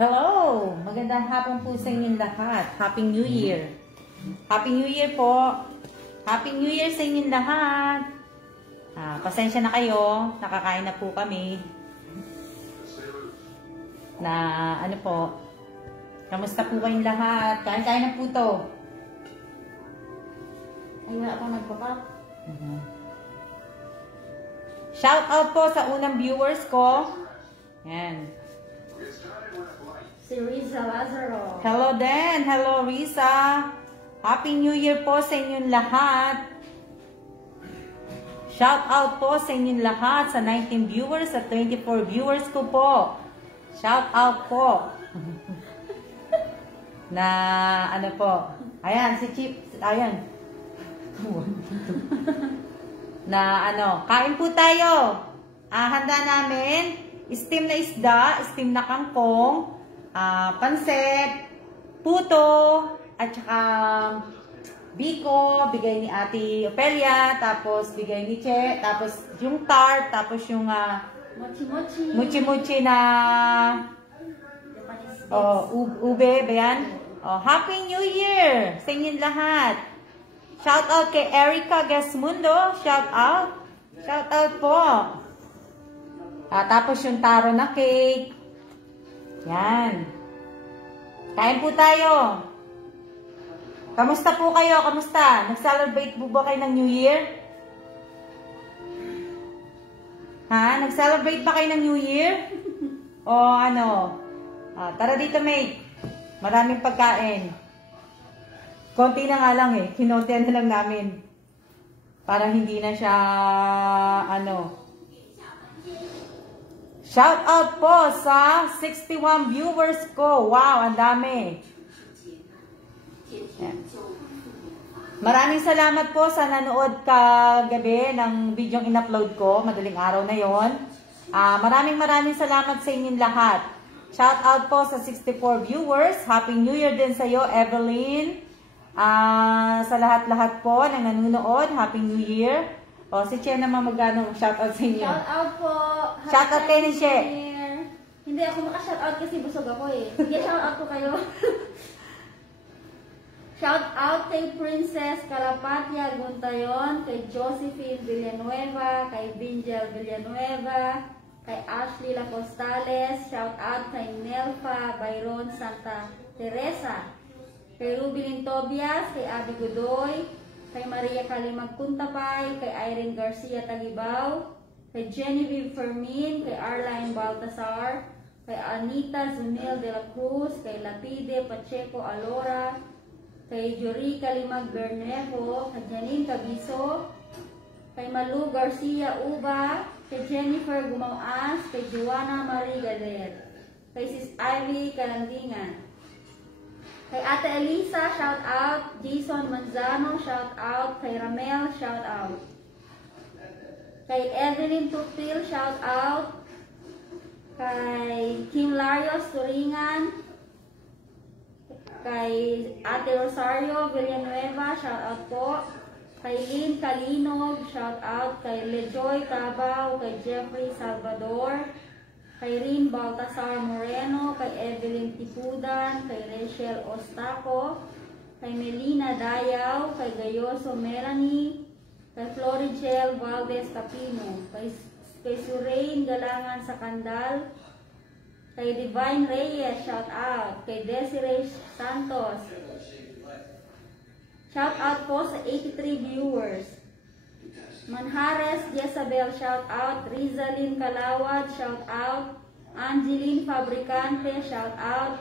Hello! Magandang hapon po sa inyong lahat. Happy New Year! Happy New Year po! Happy New Year sa inyong lahat! Pasensya na kayo. Nakakain na po kami. Na ano po. Kamusta po kayong lahat? Kain-kain na po to. Ay, wala akong nagpapak. Shout out po sa unang viewers ko. Yan. Si Riza Lazaro. Hello din. Hello, Risa. Happy New Year po sa inyong lahat. Shout out po sa inyong lahat sa 19 viewers at 24 viewers ko po. Shout out po. Na ano po. Ayan, si Chip. Ayan. Na ano, kain po tayo. Handa namin steam na isda, steam na kangkong, pansit, puto, at saka biko, bigay ni Ate Opelia, tapos bigay ni Che, tapos yung tart, tapos yung Mochi-mochi. muchi-muchi na ube, ba yan? Happy New Year sa inyong lahat. Shout out kay Erica Gasmundo, shout out. Shout out po. Tapos yung taro na cake. Yan. Kain po tayo. Kamusta po kayo? Kamusta? Nag-celebrate po ba kayo ng New Year? Nag-celebrate ba kayo ng New Year? O ano? Tara dito, mate. Maraming pagkain. Konti na nga lang eh. Kinontihan na lang namin. Parang hindi na siya, Shout out po sa 61 viewers ko. Wow, ang dami. Yan. Maraming salamat po sa nanood kagabi ng video in-upload ko. Madaling araw na yon. Maraming salamat sa inyong lahat. Shout out po sa 64 viewers. Happy New Year din sa iyo, Evelyn. Sa lahat-lahat po ng nanonood, Happy New Year. Si Che naman magano shoutout sa inyo. Shoutout po. Shoutout kayo ni Che. Hindi ako maka-shoutout kasi busog ako eh. Sige, shoutout ko kayo. Shoutout kay Princess Calapatia Guntayon, kay Josephine Villanueva, kay Bingel Villanueva, kay Ashley Lacostales, shoutout kay Nelfa Byron Santa Teresa, kay Rubilin Tobias, kay Abby Godoy, kay Maria Kalimag Kuntapay, kay Irene Garcia Tagibaw, kay Genevieve Fermin, kay Arline Baltasar, kay Anita Zunil de la Cruz, kay Lapide Pacheco Alora, kay Jory Kalimag Bernejo, kay Janine Cabiso, kay Malu Garcia Uba, kay Jennifer Gumawas, kay Joanna Marie Gadet, kay Sis Ivy Kalandingan, kay Ate Elisa, shout out. Jason Manzano, shout out. Kay Ramel, shout out. Kay Evelyn Tupil, shout out. Kay Kim Larios Turingan. Kay Ate Rosario Villanueva, shout out po. Kay Lynn Kalinog, shout out. Kay Lejoy Tabaw, kay Jeffrey Salvador, kay Rin Baltasar Moreno, kay Evelyn Tipudan, kay Rachel Ostaco, kay Melina Dayaw, kay Gayoso Melanie, kay Florigel Valdez Capino, kay Surain Galangan sa Kandal, kay Divine Reyes, shout out, kay Desiree Santos. Shout out po sa 83 viewers. Manhares Jezabel, shout out. Rizalyn Kalawad, shout out. Angeline Fabricante, shout out.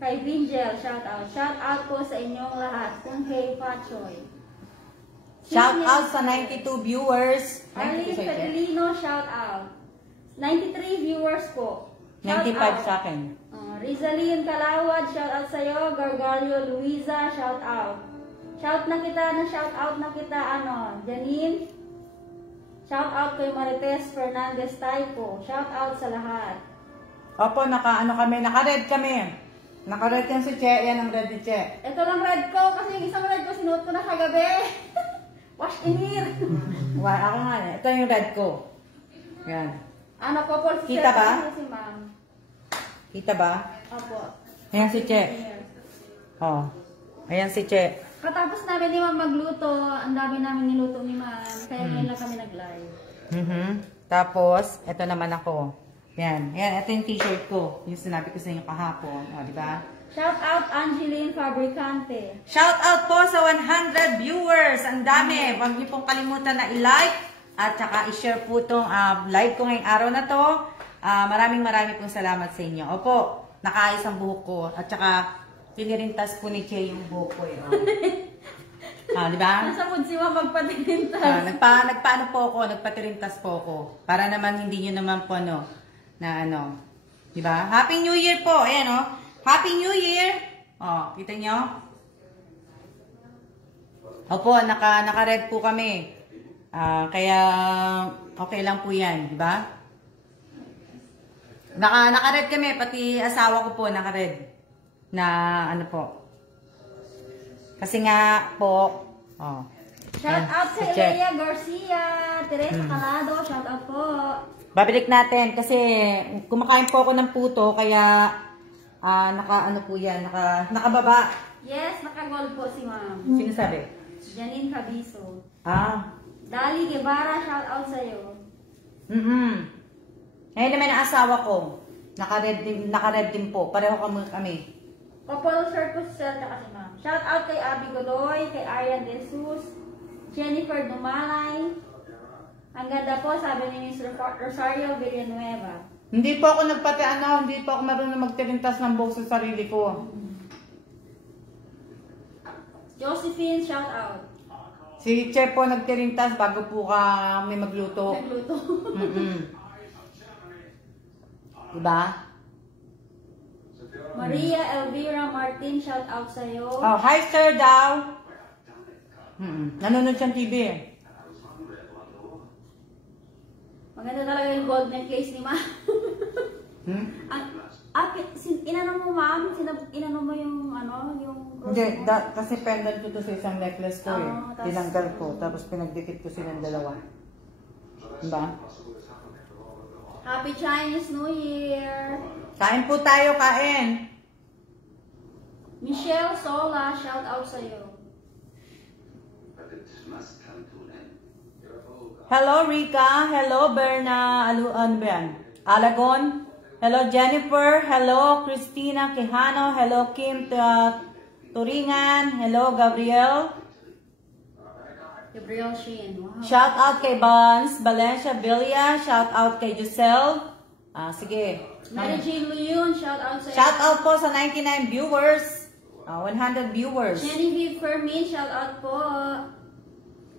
Kay Vingel, shout out. Shout out po sa inyong lahat. Kung kay Pachoy. Shout out sa 92 viewers. Arlene Federino, shout out. 93 viewers po. Shout 95 out. sa akin. Rizalyn Kalawad, shout out sa iyo. Gargalio Luisa, shout out. Shout out na kita, Janine. Shout out kay Marites Fernandez Taipo. Shout out sa lahat. Opo, naka-red kami. Naka-red yan si Che, yan ang red ni Che. Ito lang red ko, kasi yung isang red ko sinuot ko na kagabi. Wash in here. Ako nga, ito yung red ko. Yan. Ano po, Kita ba? Si ma'am. Kita ba? Opo. Ayan si Che. Oh. Ayan si Che. Katapos namin ni Ma'am magluto, ang dami namin niluto ni Ma'am. Kaya ngayon lang kami nag-live. Tapos, eto naman ako. Yan. Yan, ito yung t-shirt ko. Yung sinabi ko sa inyo kahapon. O, di ba? Shout out Angeline Fabricante. Shout out po sa 100 viewers. Ang dami. Huwag niyo pong kalimutan na i-like at saka i-share po itong live ko ngayong araw na to. Maraming pong salamat sa inyo. Opo, nakaayos ang buhok ko. At saka, pinirintas po ni Che yung buhok ko. Di ba? Nasa mood si Ma'am magpatirintas. Nagpaano po ako, nagpatirintas po ako. Para naman hindi nyo naman po di ba? Happy New Year po. Ayan Happy New Year. Kita nyo? Opo, naka-red po kami. Kaya okay lang po yan, di ba? Naka-red kami, pati asawa ko po naka-red. Na po. Kasi nga po, shout out sa Elia Garcia, Teresa Calado, shout out po. Babalik natin kasi kumakain po ako ng puto kaya po yan, nakababa. Yes, naka-gold po si Ma'am. Sino sabi? Janine Cabiso. Dali Guevara, shout out sa iyo. Ngayon naman ang asawa ko, naka-red din po. Pareho kami. Couple Circus Cell kasi Ma'am. Shout out kay Abby Godoy, kay Arian De Jesus, Jennifer Dumalay. Ang ganda po, sabi ni Miss Rosario Villanueva. Hindi po ako hindi po ako marunong magtirintas ng buhok sa sarili ko. Josephine, shout out. Si Che po nagtirintas bago po kami magluto. Diba? Maria Elvira Martin, shout out sa'yo. Hi sir daw. Nanonood siyang TV Maganda talaga yung golden case ni Ma'am. Inano mo Ma'am? Inano mo yung yung Hindi, kasi pendant ko to sa isang necklace ko Tinanggal ko, tapos pinagdikit ko silang dalawa. Diba? Happy Chinese New Year! Kain po tayo, kain! Michelle Sola, shout out sa'yo. Hello, Rica. Hello, Berna. Alagon. Hello, Jennifer. Hello, Christina Quijano. Hello, Kim Turingan. Hello, Gabriel. Gabriel Sheen. Wow. Shout out kay Bans Valencia Villa. Shout out kay Giselle. Sige. Mary Jane Leon, shout out sa'yo. Shout out po sa 99 viewers. 100 viewers. Genevieve Fermin, shout out po.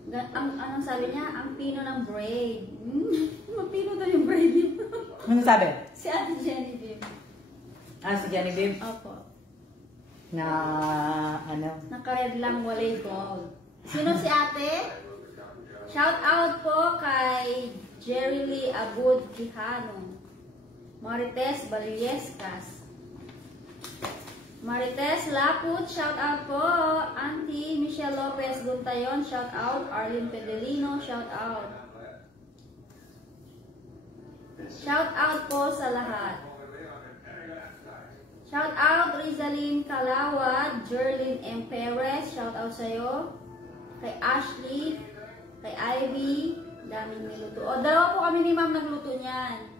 Anong sabi niya? Ang pino ng braid. Mapino daw yung braid niya. Ano sabi? Si Ate Genevieve. Si Genevieve? Opo. Naka-red lang, walay gold. Sino si ate? Shout out po kay Jerry Lee Abud Quijano. Marites Baliescas. Marites Laput, shout out po. Auntie Michelle Lopez Guntayon, shout out. Arlene Pedelino, shout out. Shout out po sa lahat. Shout out Rizalyn Calawad, Jerlyn M. Perez, shout out sa'yo. Kay Ashley, kay Ivy, daming niluto. Dalawa po kami ni Ma'am nagluto niyan.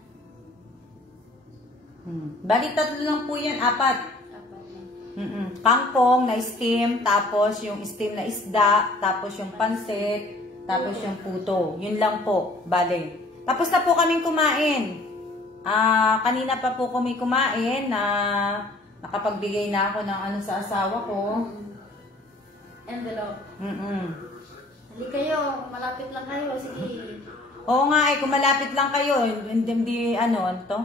Bali, 3 lang po yan, 4. Kangkong na steam, tapos yung steam na isda, tapos yung pansit, tapos yung puto. Yun lang po, bali. Tapos na po kaming kumain. Kanina pa po kami kumain na nakapagbigay na ako ng sa asawa ko. Envelope. Hindi kayo, malapit lang kayo, sige. Oo nga kung malapit lang kayo, hindi ano to?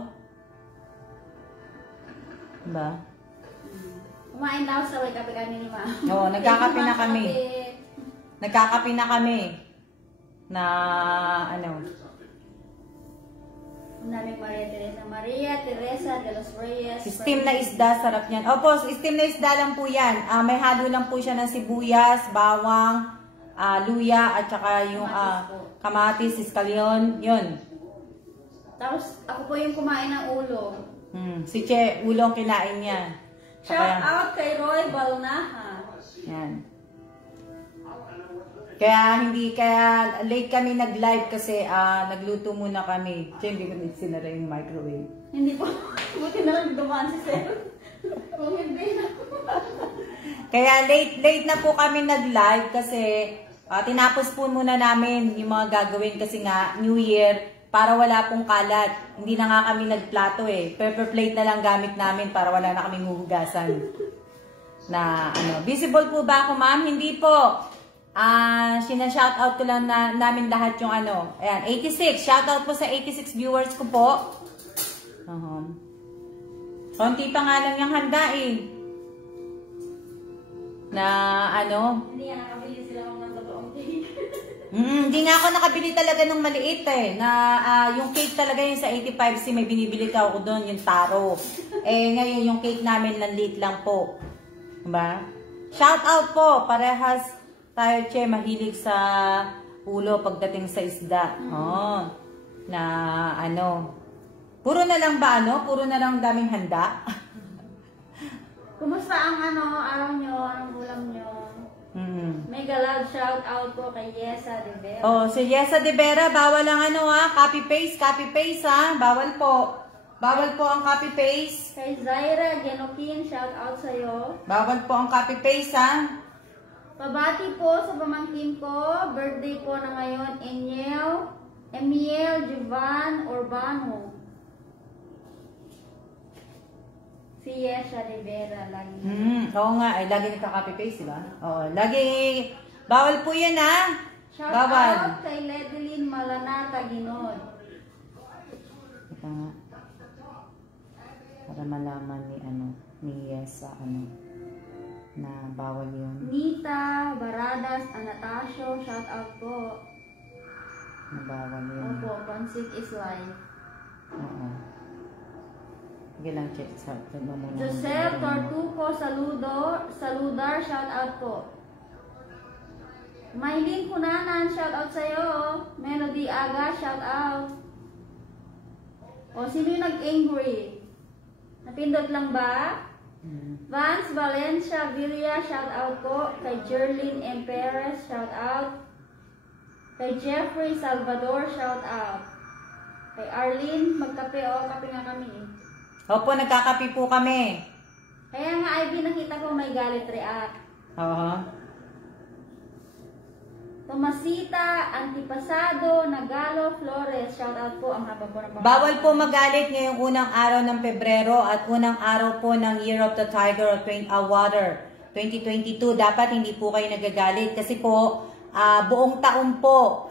Diba? Kumain daw sa kape kami ni Ma. Oo, nagkakape na kami. Nagkakape na kami. Na Maria Teresa de los Reyes. Steam na isda, sarap yan. Opo, steam na isda lang po yan. May halo lang po siya ng sibuyas, bawang, luya, at saka yung kamatis, iskalyon, yun. Tapos ako po yung kumain ng ulo. Si Che, ulo ang kinain niya. Shout out kay Roy Balnaha. Yan. Kaya late kami nag-live kasi nagluto muna kami. Che, hindi ko sinara yung microwave. Hindi po. Buti na lang dumaan si Sir. Kung hindi na. Kaya late na po kami nag-live kasi tinapos po muna namin yung mga gagawin kasi nga New Year para wala pong kalat. Hindi na nga kami nagplato eh. Paper plate na lang gamit namin para wala na kaming huhugasan. Na visible po ba ako, ma'am? Hindi po. Sina-shoutout ko lang namin lahat yung Ayan, 86. Shoutout po sa 86 viewers ko po. Konti pa nga lang yung handa eh. Na Hindi nga nakabili sila ng totoong cake. Hindi nga ako nakabili talaga ng maliit eh. Na yung cake talaga yung sa 85C may binibili ka ako doon, yung taro. Ngayon yung cake namin lanlit lang po. Diba? Shoutout po, parehas tayo, Che, mahilig sa ulo pagdating sa isda. Puro na lang ba Puro na lang daming handa? Kumusta ang araw nyo? Anong ulam nyo? Mega loud shout out po kay Yesa De Vera. Si Yesa De Vera, bawal ang copy paste bawal po. Bawal po ang copy paste. Kay Zaira Genokin, shout out sa'yo. Bawal po ang copy paste Pabati po sa pamangkin ko, birthday po na ngayon, Emiel Juvan Urbano. Si Yesha De Vera lagi. Oo nga, lagi nagka-copy paste, diba? Oo, lagi, bawal po yan Shout bawal. out kay Ledeline Malanata Ginod. Ito nga. Para malaman ni Yesa, na bawal yun. Nita Baradas Anatasio, shout out po. Na bawal yun. Opo, Pansit is life. Oo. Sige lang, check. Joseph Tortuco Saludar, shout out po. Maylin Kunanan, shout out sa'yo. Melody Aga, shout out. Sino yung nag-angry? Napindot lang ba? Vance Valencia Villa, shout out po. Kay Jerlyn M. Perez, shout out. Kay Jeffrey Salvador, shout out. Kay Arlene, magkape kape nga kami eh. Opo, nagkakapi po kami. Kaya nga, Ivy, nakita ko may galit react. Tomasita, Antipasado, Nagalo, Flores, shout out po. Ang haba po ng pangalan. Bawal po magalit ngayong unang araw ng Pebrero at unang araw po ng Year of the Tiger of Water 2022. Dapat hindi po kayo nagagalit kasi po, buong taon po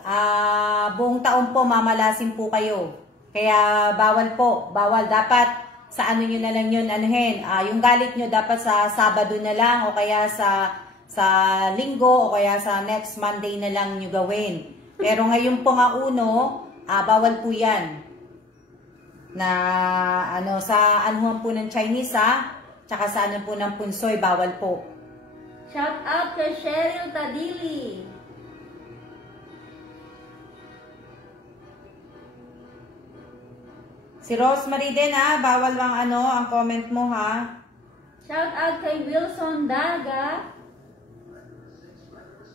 mamalasin po kayo. Kaya bawal po, dapat sa nyo na lang yun, yung galit nyo dapat sa Sabado na lang o kaya sa Linggo o kaya sa next Monday na lang nyo gawin. Pero ngayon po nga bawal po yan. Na sa anuhan po ng Chinese tsaka sa po ng Punsoy, bawal po. Shout out kay Cheryl Tadili. Si Rosemary din bawal bang ang comment mo Shout out kay Wilson Daga.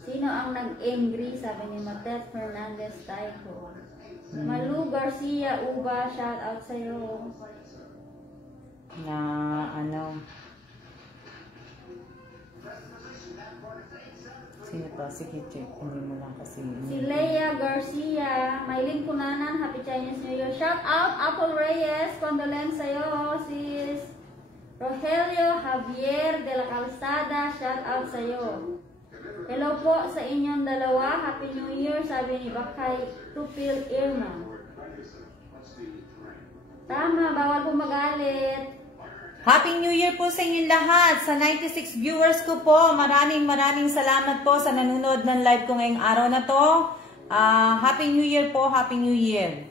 Sino ang nag-angry? Sabi ni Matet Fernandez Taiko. Malu Garcia Uba, shout out sa'yo. Sino to? Sige, check. Hindi mo lang kasi. Si Leia Garcia, Maylin Kunanan, Happy Chinese New Year. Shout out Apple Reyes, condolence sa'yo. Sis Rogelio Javier de la Calzada, shout out sa'yo. Hello po sa inyong dalawa. Happy New Year, sabi ni Bakay Tupil Irma. Tama, bawal po magalit. Happy New Year po sa inyong lahat. Sa 96 viewers ko po, maraming salamat po sa nanonood ng live ko ngayong araw na to. Happy New Year po, Happy New Year.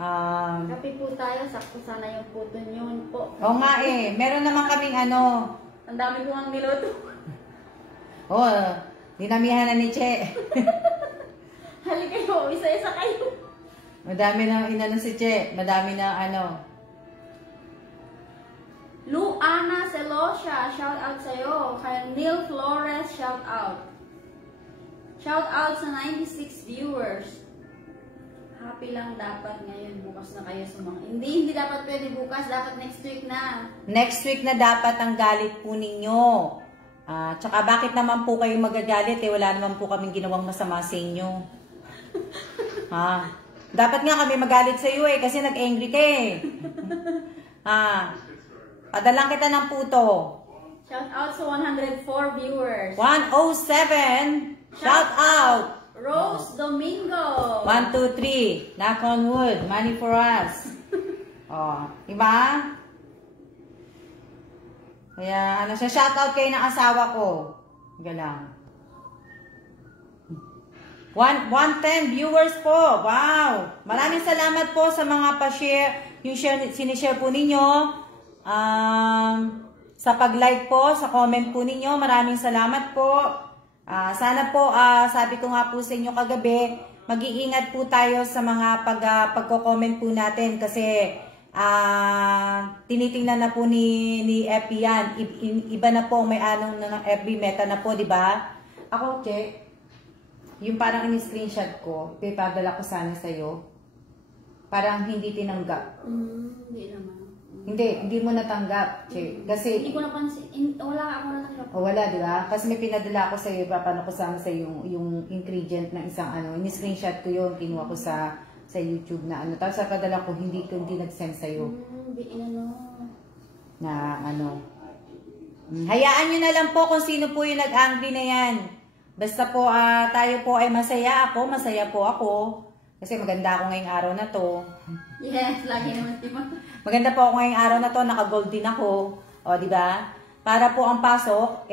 Happy po tayo, sakto sana yung puto nyo po. Oo nga meron naman kaming Ang dami ko ang niluto. dinamihan na ni Che. Halika kayo, isa-isa kayo. Madami na inano si Che. Madami na ano. Luana Celossia, shout out sa'yo. Kay Neil Flores, shout out. Shout out sa 96 viewers. Happy lang dapat ngayon, bukas na kayo sa mga... Hindi dapat pwede bukas, dapat next week na. Next week na dapat ang galit po ninyo. Tsaka bakit naman po kayo magagalit eh? Wala naman po kaming ginawang masama sa inyo. Dapat nga kami magalit sa iyo eh, kasi nag-angry ka eh. Padalang kita ng puto. Shout out sa 104 viewers. 107. Shout out. Rose Domingo. 1, 2, 3. Knock on wood. Money for us. Diba? Kaya, ano siya, shout out kayo ng asawa ko. Galang. 110 viewers po. Wow. Maraming salamat po sa mga pa-share. Yung sinishare po ninyo. Sa pag-like po, sa comment po ninyo. Maraming salamat po. Sana po, sabi ko nga po sa inyo kagabi, mag-iingat po tayo sa mga pagko-comment po natin kasi tinitingnan na po ni FB yan. Iba na po may anong ng FB meta na po, di ba? Ako, Che, yung parang in-screenshot ko, ipapadala ko sana sa'yo. Parang hindi tinanggap. Hindi naman. Hindi mo natanggap, Che. Kasi hindi ko napansin. Wala ako natanggap. Wala, di ba? Kasi may pinadala ko sa iyo, paano ko sana sa yung ingredient ng isang ano, in-screenshot ko yun, kinuha ko sa YouTube na ano. Tapos sa padala ko, hindi nag-send sa iyo. Na ano. Hayaan nyo na lang po kung sino po yung nag-angry na yan. Basta po, tayo po ay masaya ako, masaya po ako. Kasi maganda ako ngayong araw na to. Yes, lagi naman, di ba? Maganda po ako ngayong araw na to, naka-gold din ako. O, di ba? Para po ang pasok,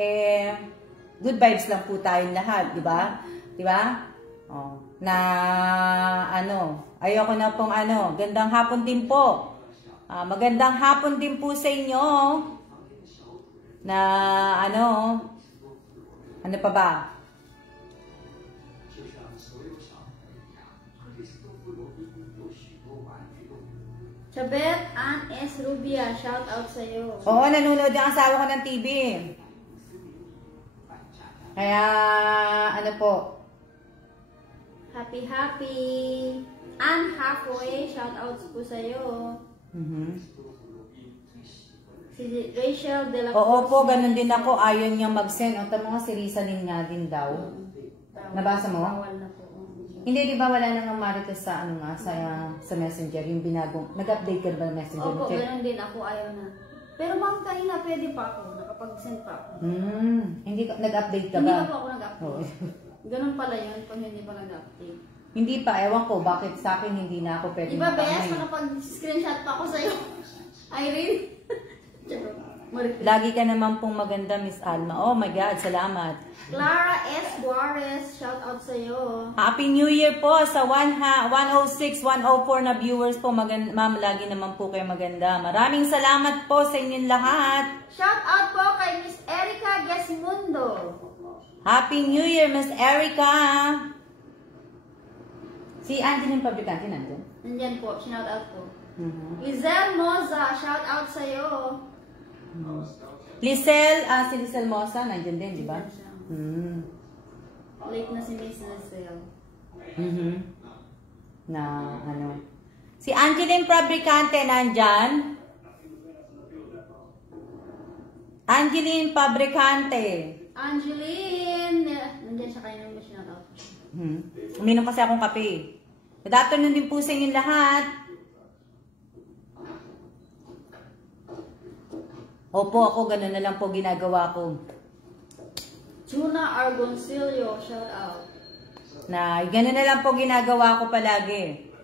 good vibes lang po tayong lahat, di ba? Di ba? O, na, ano, ayoko na pong ano, gandang hapon din po. Magandang hapon din po sa inyo. Na, ano pa ba? Chabet Ann S. Rubia, shout out sa'yo. Oo, nanonood yung asawa ko ng TV. Kaya, ano po? Happy. Ann Halfway, shout out po sa'yo. Si Rachel de la Cruz. Oo po, ganun din ako. Ayaw niya mag-send. Ang tama nga si Risa nga din daw. Nabasa mo? Bawal na po. Hindi, di ba wala nang Marites sa ano nga, sa Messenger, yung binagong, nag-update ka ba ng Messenger? Opo, ganun din ako, ayaw na. Pero ma'am, kanina pwede pa ako, nakapag-send pa ako. Hindi nag-update ka ba? Hindi pa po ako nag-update. Ganun pala yun, pag hindi pa nag-update. Hindi pa, ewan ko, bakit sa akin hindi na ako pwede Iba, Bes, nakapag-screenshot pa ako sa'yo. Irene. Lagi ka naman pong maganda, Miss Alma. Oh my God, salamat. Clara S. Juarez, shout out sa'yo. Happy New Year po sa 106, 104 na viewers po. Ma'am, lagi naman po kayo maganda. Maraming salamat po sa inyong lahat. Shout out po kay Miss Erica Gesmundo. Happy New Year, Miss Erica. Si Angeline Fabricante nandun? Nandyan po, shout out po. Lizelle Moza, shout out sa'yo. Lizelle, si Lizelle Moza, nandyan din, di ba? Late na si Miss Lizelle. Na, ano. Si Angeline Fabricante, nandyan? Angeline Fabricante. Angeline! Nandyan siya kayo ng shout out. Uminom kasi akong kape. Good afternoon din po sa inyong lahat. Opo, ako ganun na lang po ginagawa ko. Tuna Argoncillo, shout out. Na ganun na lang po ginagawa ko palagi.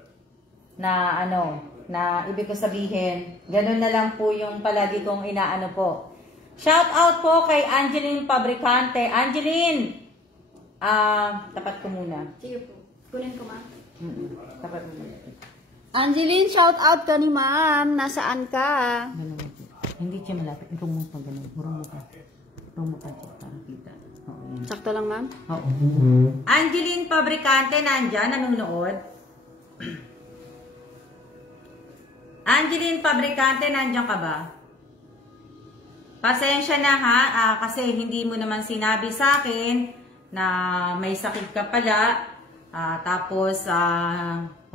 Na ano, na ibig ko sabihin, ganun na lang po yung palagi kong inaano po. Shout out po kay Angeline Fabricante. Angeline! Tapat ko muna. Sige po. Kunin ko, ma'am. Tapat mo muna. Angeline, shout out ka ni ma'am. Nasaan ka? Hindi siya malapit. Itong mo pa ganun. Murang mo pa. Itong mo pa siya para kita. Oo, yan. Sakto lang, ma'am? Oo. Angeline Fabricante, nandyan, nanonood. Angeline Fabricante, nandiyan ka ba? Pasensya na ha, kasi hindi mo naman sinabi sa akin na may sakit ka pala. Tapos,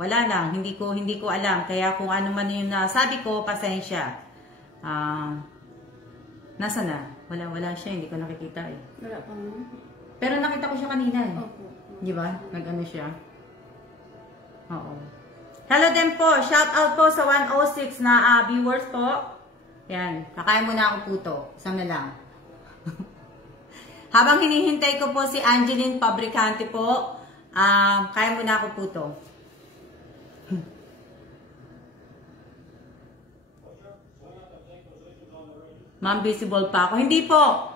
wala lang, hindi ko alam. Kaya kung ano man yung nasabi ko, pasensya. Nasa na? Wala siya, hindi ko nakikita eh. Wala pa mo. Pero nakita ko siya kanina eh. Opo. Di ba? Nag-ano siya? Oo. Hello din po. Shout out po sa 106 na viewers po. Yan. Kakain muna ako puto. Isang na lang. Habang hinihintay ko po si Angeline Fabricante po, kaya muna ako puto. Ma'am, visible pa ako. Hindi po.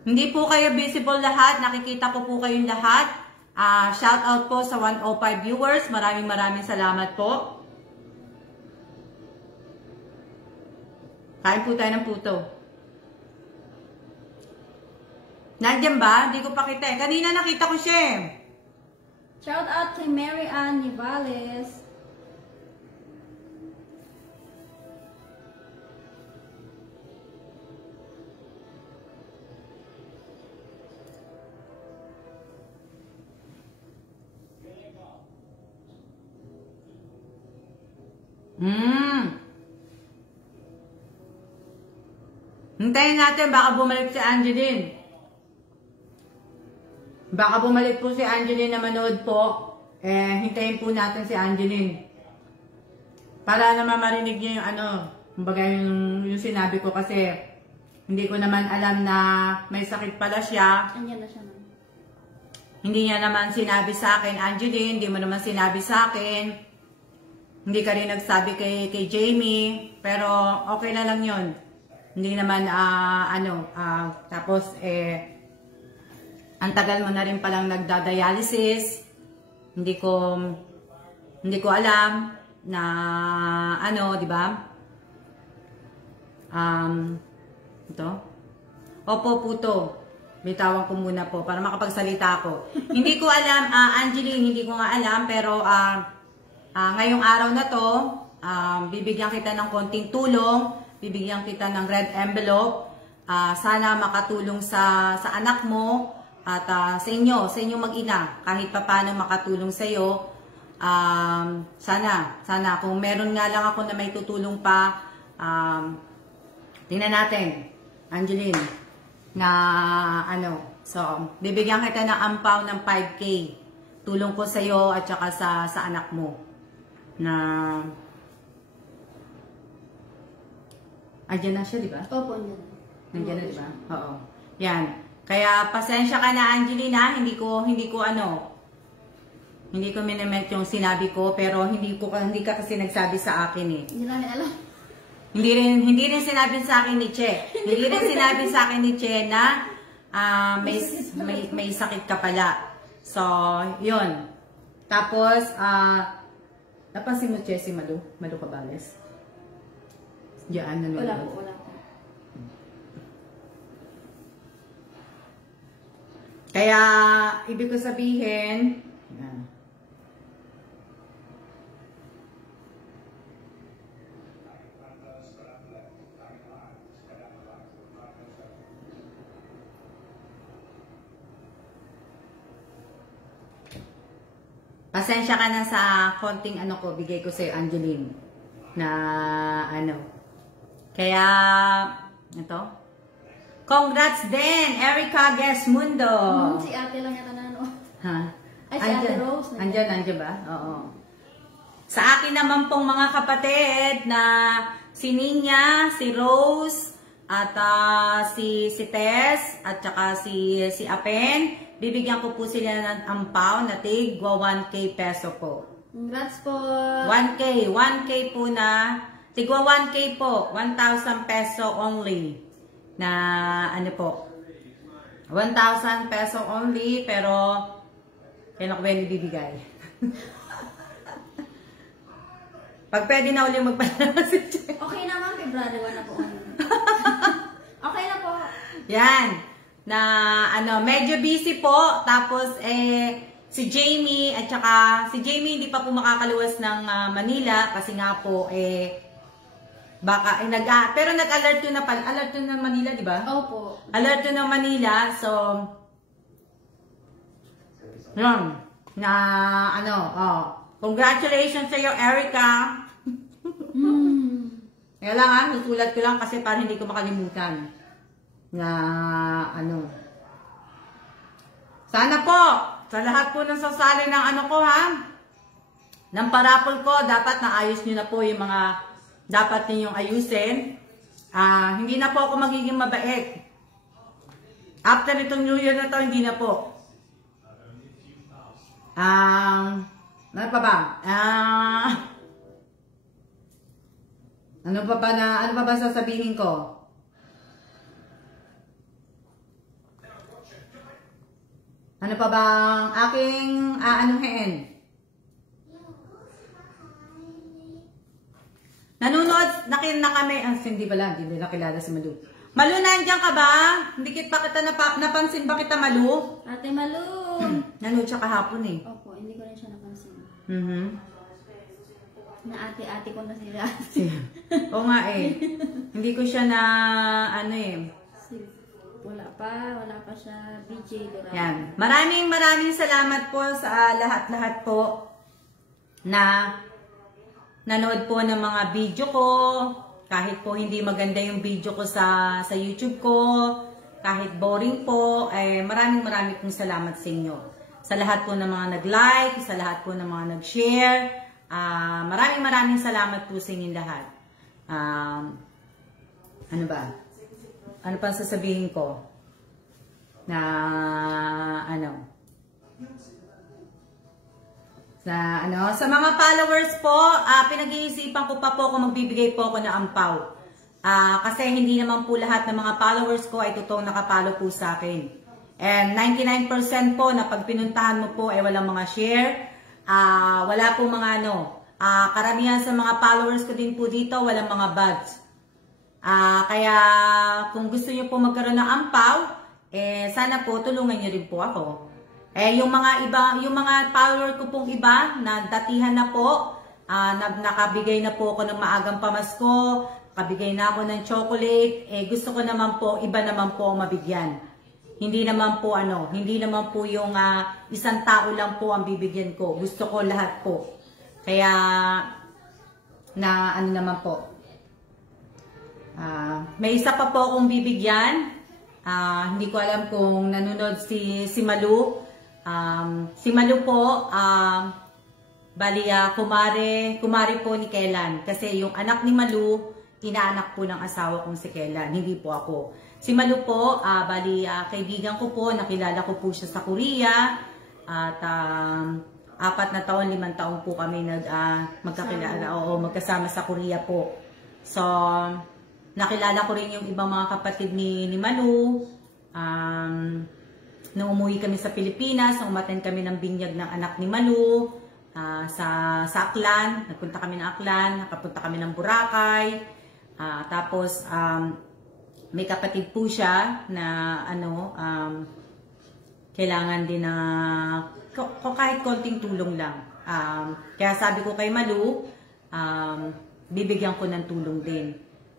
Hindi po kayo visible lahat. Nakikita ko po kayong lahat. Shout out po sa 105 viewers. Maraming salamat po. Kain po tayo ng puto. Nandiyan ba? Hindi ko pa kita eh. Kanina nakita ko siya eh. Shout out kay Mary Ann Nivales. Hintayin natin, baka bumalik si Angeline. Baka bumalik po si Angeline na manood po. Hintayin po natin si Angeline. Para naman marinig niya yung kumbaga yung sinabi ko kasi hindi ko naman alam na may sakit pala siya. Andiyan na siya man. Hindi niya naman sinabi sa akin, Angeline, hindi mo naman sinabi sa akin. Hindi ka rin nagsabi kay Jamie, pero okay na lang yun. Hindi naman, tapos, ang tagal mo na rin palang nagda-dialysis. Hindi ko alam na, di ba? Ito. Opo, puto. Bitawan ko muna po para makapagsalita ako. Hindi ko alam, Angeline, hindi ko nga alam, pero, ngayong araw na to, bibigyan kita ng konting tulong, bibigyan kita ng red envelope, sana makatulong sa anak mo at sa inyong mag-ina, kahit paano makatulong sa iyo. Sana kung meron nga lang ako na may tutulong pa, tingnan natin, Angeline, na so bibigyan kita ng ampaw ng 5K, tulong ko sa iyo at saka sa anak mo. Na andyan na siya, di ba? Opo, andyan. Nandiyan na, di ba? Oo. Yan. Kaya pasensya ka na, Angelina, hindi ko miniment yung sinabi ko, pero hindi ka kasi nagsabi sa akin eh. Hindi namin alam. Hindi rin sinabi sa akin ni Che. Hindi rin sinabi sa akin ni Che na may sakit ka pala. So, yun. Tapos, napansin mo, Che, si Malu Cabales? Diyan, nanonood. Wala po. Kaya, ibig ko sabihin, pasensya ka na sa konting bigay ko sa'yo, Angeline, na kaya, ito, congrats din, Erica Gesmundo. Si ate lang yata nanonood. Ha? Ay, si Ate Rose. Andyan ba? Oo. Sa akin naman pong mga kapatid na si Ninya, si Rose, at si Tess, at saka si Apen, bibigyan ko po sila ng ampaw na tigwa 1K peso po. Congrats po. 1K po na, tigwa 1K po, 1,000 peso only. Na po, 1,000 peso only, pero kailan ko ba yung ibibigay? Pag pwede na ulit magpadala si Che. Okay naman, February 1 na po. Okay na po. Yan. Na medyo busy po. Tapos si Jamie, at saka si Jamie hindi pa po makakaluwas ng Manila kasi nga po baka pero nag-alert yun na pala, alert yun ng Manila, di ba? Opo. Alert yun ng Manila, so yun, na congratulations sa iyo, Erica. Kaya lang susulat ko lang kasi para hindi ko makalimutan na sana po sa lahat po ng sasali ng ng parapol ko, dapat naayos nyo na po yung mga dapat ninyong ayusin. Hindi na po ako magiging mabait. After itong New Year na to, hindi na po. Ano pa ba? Ano pa ba sasabihin ko? Ano pa bang aking anuhin? Nanonood na kami. Hindi nakilala si Malu. Malu, nandiyan ka ba? Hindi ba kita napansin ba kita, Malu? Ate Malu! Nanood siya kahapon eh. Opo, hindi ko rin siya napansin. Na ate ko na sila. Oo nga eh. Hindi ko siya na Wala pa siya. BJ Dorado. Yan. Maraming salamat po sa lahat po na nanood po ng mga video ko. Kahit po hindi maganda yung video ko sa YouTube ko, kahit boring po, maraming pong salamat sa inyo. Sa lahat po ng mga nag-like, sa lahat po ng mga nag-share, maraming salamat po sa inyong lahat. Ano ba? Ano pang sasabihin ko? Sa mga followers po, pinag-iisipan ko pa po kung magbibigay po ako ng ampaw. Kasi hindi naman po lahat ng mga followers ko ay totoong nakapalo po sa akin. And 99% po na pag pinuntahan mo po ay walang mga share. Wala po mga karamihan sa mga followers ko din po dito, walang mga buds. Kaya kung gusto niyo po magkaroon ng ampaw, sana po tulungan niyo rin po ako. Yung mga follower ko pong iba, nagdatihan na po, nakabigay na po ako ng maagang pamasko, nakabigay na ako ng chocolate, gusto ko naman po, iba naman po ang mabigyan. Hindi naman po yung isang tao lang po ang bibigyan ko. Gusto ko lahat po. Kaya, naman po. May isa pa po akong bibigyan. Hindi ko alam kung nanonood si Malu. Si Malu po, kumare po ni Kellan. Kasi yung anak ni Malu, inaanak po ng asawa kong si Kellan, hindi po ako. Si Malu po, kaibigan ko po, nakilala ko po siya sa Korea. At 4 na taon, 5 taon po kami magkasama sa Korea po. So, nakilala ko rin yung ibang mga kapatid ni Malu. Nung umuwi kami sa Pilipinas, umattend kami ng binyag ng anak ni Malu sa Aklan. Nagpunta kami ng Aklan, nakapunta kami ng Boracay. Tapos may kapatid po siya na kailangan din na kahit konting tulong lang. Kaya sabi ko kay Malu, bibigyan ko ng tulong din.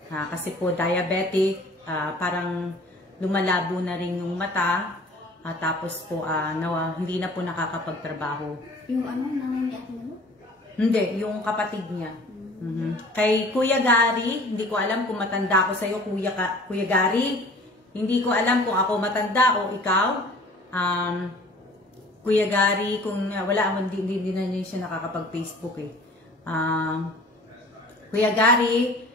Kasi po diabetic, parang lumalabo na rin yung mata. Tapos po, hindi na po nakakapagtrabaho. Yung nanay ni Ate Malu? Hindi, yung kapatid niya. Kay Kuya Gary, hindi ko alam kung matanda ako sa'yo, Kuya Gary. Hindi ko alam kung ako matanda o ikaw. Kuya Gary, kung hindi na siya nakakapag-Facebook eh. Kuya Gary,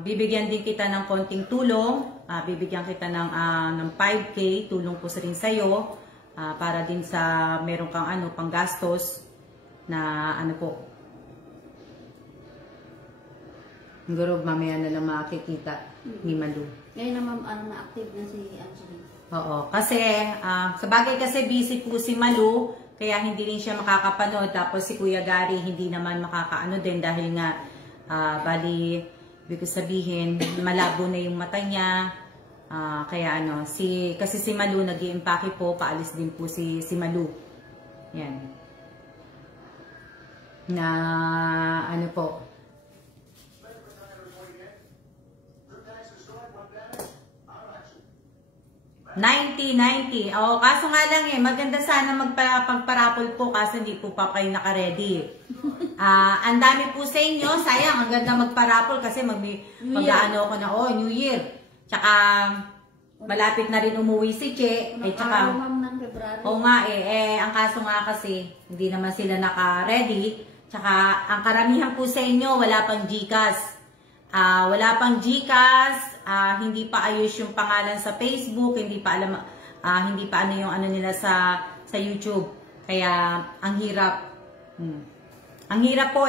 bibigyan din kita ng konting tulong. Bibigyan kita ng 5K, tulong ko rin sa'yo, para din sa meron kang panggastos na po. Siguro mamaya na lang makikita ni Malu. Ngayon naman na-active na si Angeline. Oo, kasi sa bagay kasi busy po si Malu, kaya hindi rin siya makakapanood. Tapos si Kuya Gary hindi naman makakaano din dahil nga ibig sabihin malabo na yung mata niya. Kaya kasi si Malu nag-i-impake po, paalis din po si Malu. Yan. Na ano po. 90. Oh, kaso nga lang maganda sana magpagparapol po kasi hindi po pa kayo naka-ready. Ang dami po sa inyo, sayang, ang ganda magparapol kasi mag-ano ako na, New Year. Tsaka, malapit na rin umuwi si Che. Tsaka, ang kaso nga kasi, hindi naman sila naka-ready. Tsaka, ang karamihan po sa inyo, wala pang GCash. Wala pang GCash, hindi pa ayos yung pangalan sa Facebook, hindi pa alam, hindi pa ano yung ano nila sa YouTube. Kaya, ang hirap. Ang hirap po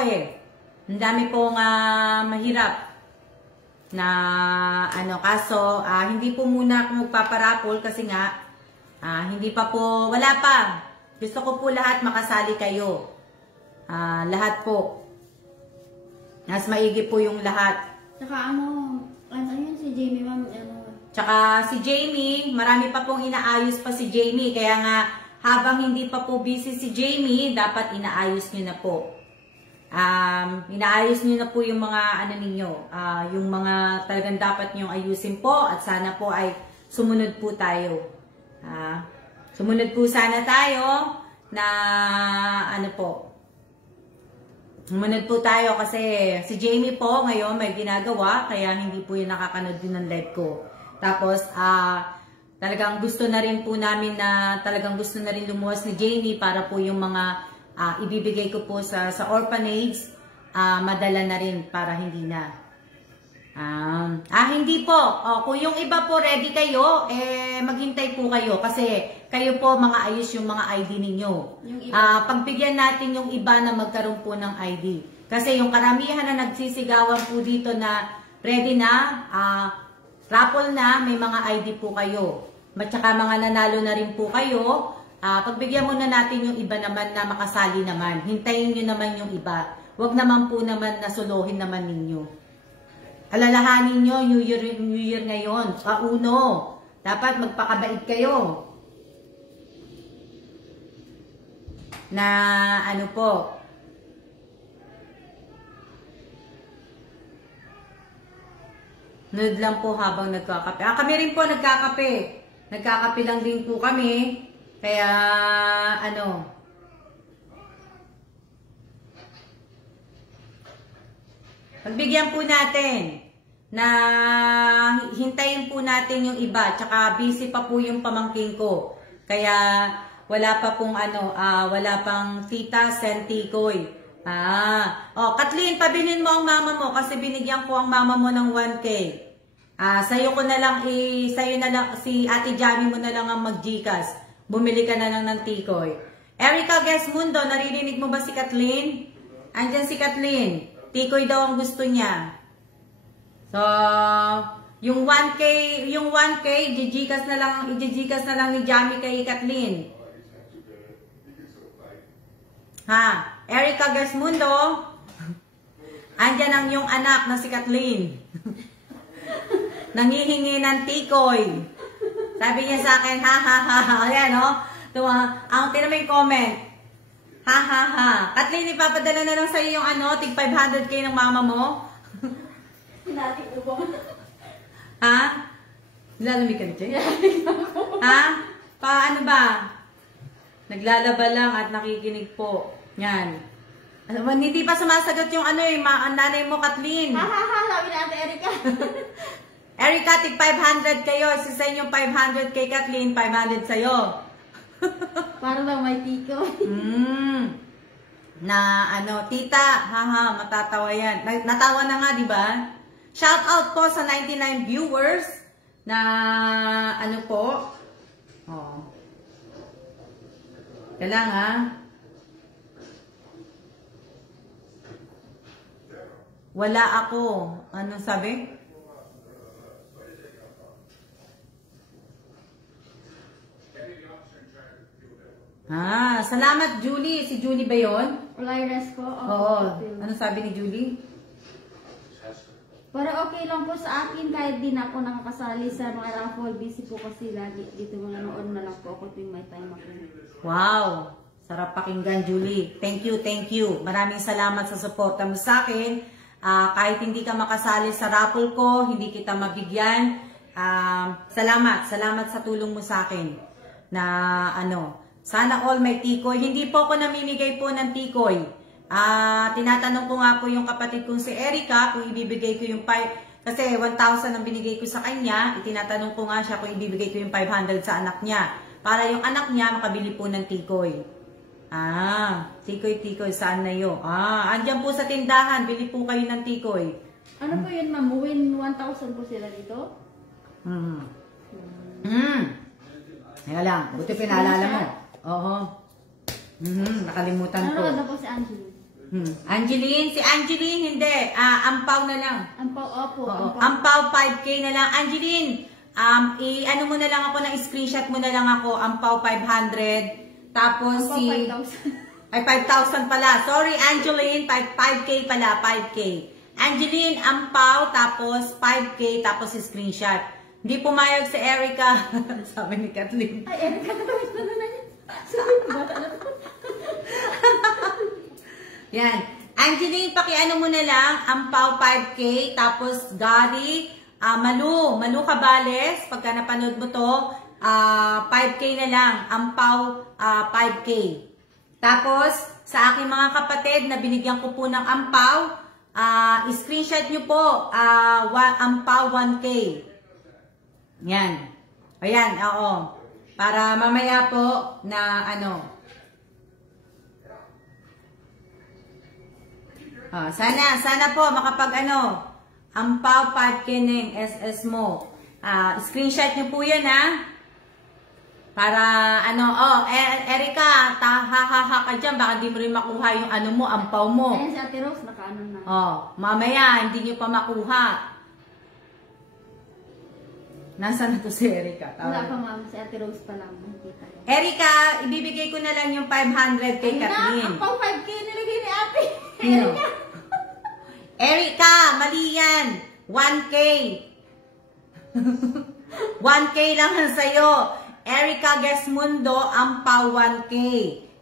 Ang dami pong mahirap na ano, kaso, hindi po muna ako magpaparapol kasi nga, hindi pa po, wala pa. Gusto ko po lahat makasali kayo. Lahat po. Mas maigi po yung lahat. Tsaka ano yun si Jamie, ma'am, Tsaka si Jamie, marami pa pong inaayos pa si Jamie. Kaya nga, habang hindi pa po busy si Jamie, dapat inaayos nyo na po. Inaayos nyo na po yung mga ano ninyo, yung mga talagang dapat nyo ayusin po. At sana po ay sumunod po tayo. Sumunod po sana tayo na ano po. Sumunod po tayo kasi si Jamie po ngayon may ginagawa kaya hindi po yung nakakanood din ng live ko. Tapos, talagang gusto na rin po namin na talagang gusto na rin lumuwas ni Jamie para po yung mga ibibigay ko po sa orphanage, madala na rin para hindi na. Hindi po. Kung yung iba po ready kayo, maghintay po kayo kasi kayo po mga ayos yung mga ID ninyo. Pagbigyan natin yung iba na magkaroon po ng ID. Kasi yung karamihan na nagsisigawan po dito na ready na, raffle na, may mga ID po kayo. At saka mga nanalo na rin po kayo. Pagbigyan muna natin yung iba naman na makasali naman. Hintayin nyo naman yung iba. Huwag naman po naman nasuluhin naman ninyo. Alalahanin nyo, New Year ngayon. Dapat magpakabait kayo. Na ano po. Nood lang po habang nagkakape. Kami rin po nagkakape. Nagkakape lang din po kami. Kaya ano. Pagbigyan po natin na hintayin po natin yung iba. Tsaka busy pa po yung pamangkin ko. Kaya wala pa pong ano, wala pang tita Sentikoy. Kathleen, pabilin mo ang mama mo kasi binigyan ko ang mama mo ng 1K. Sa'yo na lang, si Ate Jamie mo na lang ang mag-GCash. Bumili ka na lang ng tikoy. Erica Gesmundo, naririnig mo ba si Kathleen? Andyan si Kathleen. Tikoy daw ang gusto niya. So, yung 1K, i-GCash na lang ni Jamie kay Kathleen. Erica Gesmundo, andyan ang yung anak na si Kathleen. Nangihingi ng tikoy. Sabi niya sa akin, ayan ang tinamay comment. Kathleen, ipapadala na lang sa'yo yung tig 500K ng mama mo. Natin ubong. Nilalamig ka na, Paano ba? Naglalaba lang at nakikinig po. Yan. Hindi pa sumasagot yung ang nanay mo, Kathleen. Sabi ni Ate Erica. Erica, tig 500 kayo. Isa yung 500 kay Kathleen, 500 sa'yo. Para lang may tiko. Tita, matatawa yan. Natawa na nga, di ba? Shout out po sa 99 viewers na po. Kailangan, wala ako. Anong sabi? Salamat Julie. Si Julie ba yun? Olaires ko. Oo. Anong sabi ni Julie? Para okay lang po sa akin kahit din ako nakakasali sa mga raffle. Busy po kasi lagi dito mga noon na lang po ako tuwing may time ako. Wow! Sarap pakinggan, Julie. Thank you, thank you. Maraming salamat sa suporta mo sa akin. Kahit hindi ka makasali sa raffle ko, hindi kita mabigyan. Salamat sa tulong mo sa akin. Na sana all may tikoy. Hindi po ako namimigay po ng tikoy. Tinatanong ko nga po yung kapatid kong si Erica kung ibibigay ko yung kasi 1,000 ang binigay ko sa kanya. Itinatanong ko nga siya kung ibibigay ko yung 500 sa anak niya. Para yung anak niya makabili po ng tikoy. Tikoy, saan na yun? Andyan po sa tindahan, bili po kayo ng tikoy. Ano po yun, ma'am? Win 1,000 po sila dito? Teka lang, buti pinaalala mo. Oo. Nakalimutan ko. Ano na po si Angeline? Angeline? Si Angeline, hindi. Ampaw na lang. Ampaw, opo. Oo. Ampaw 5K na lang. Angeline, ano mo na lang ako, screenshot mo na lang ako. Ampaw 500. Tapos Ampaw, si... 5,000. Ay, 5,000 pala. Sorry, Angeline. 5K pala. 5K. Angeline, ampaw, tapos 5K, tapos screenshot. Hindi pumayag si Erica. Sabi ni Kathleen. Ay, Erica, natawid na naman yan. Sabi ko, bata na po. Yan. Angeline, pakiano mo na lang, ampaw 5K, tapos Gary, Malu Cabales, pagka napanood mo to, 5K na lang, ampaw 5K. Tapos, sa aking mga kapatid na binigyan ko po ng ampaw, screenshot nyo po, ampaw 1K. Yan. Ayan, oo. Para mamaya po na sana po makapag ampaw 5K ng SS mo. Screenshot nyo po yan para Erica, ha ka dyan, baka di mo rin makuha yung mo, ampaw mo. Ayan si Ate Rose, nakaano na. Mamaya, hindi nyo pa makuha. Nasaan na to si Erica? Wala pa, ma'am, si Ate Rose pa lang. Erica, ibibigay ko na lang yung 500 kay Kathleen. Ampaw 5K nilagay ni Ate. Erica. Erica, mali yan. 1K. 1K lang sa'yo. Erica Gesmundo, ampaw 1K.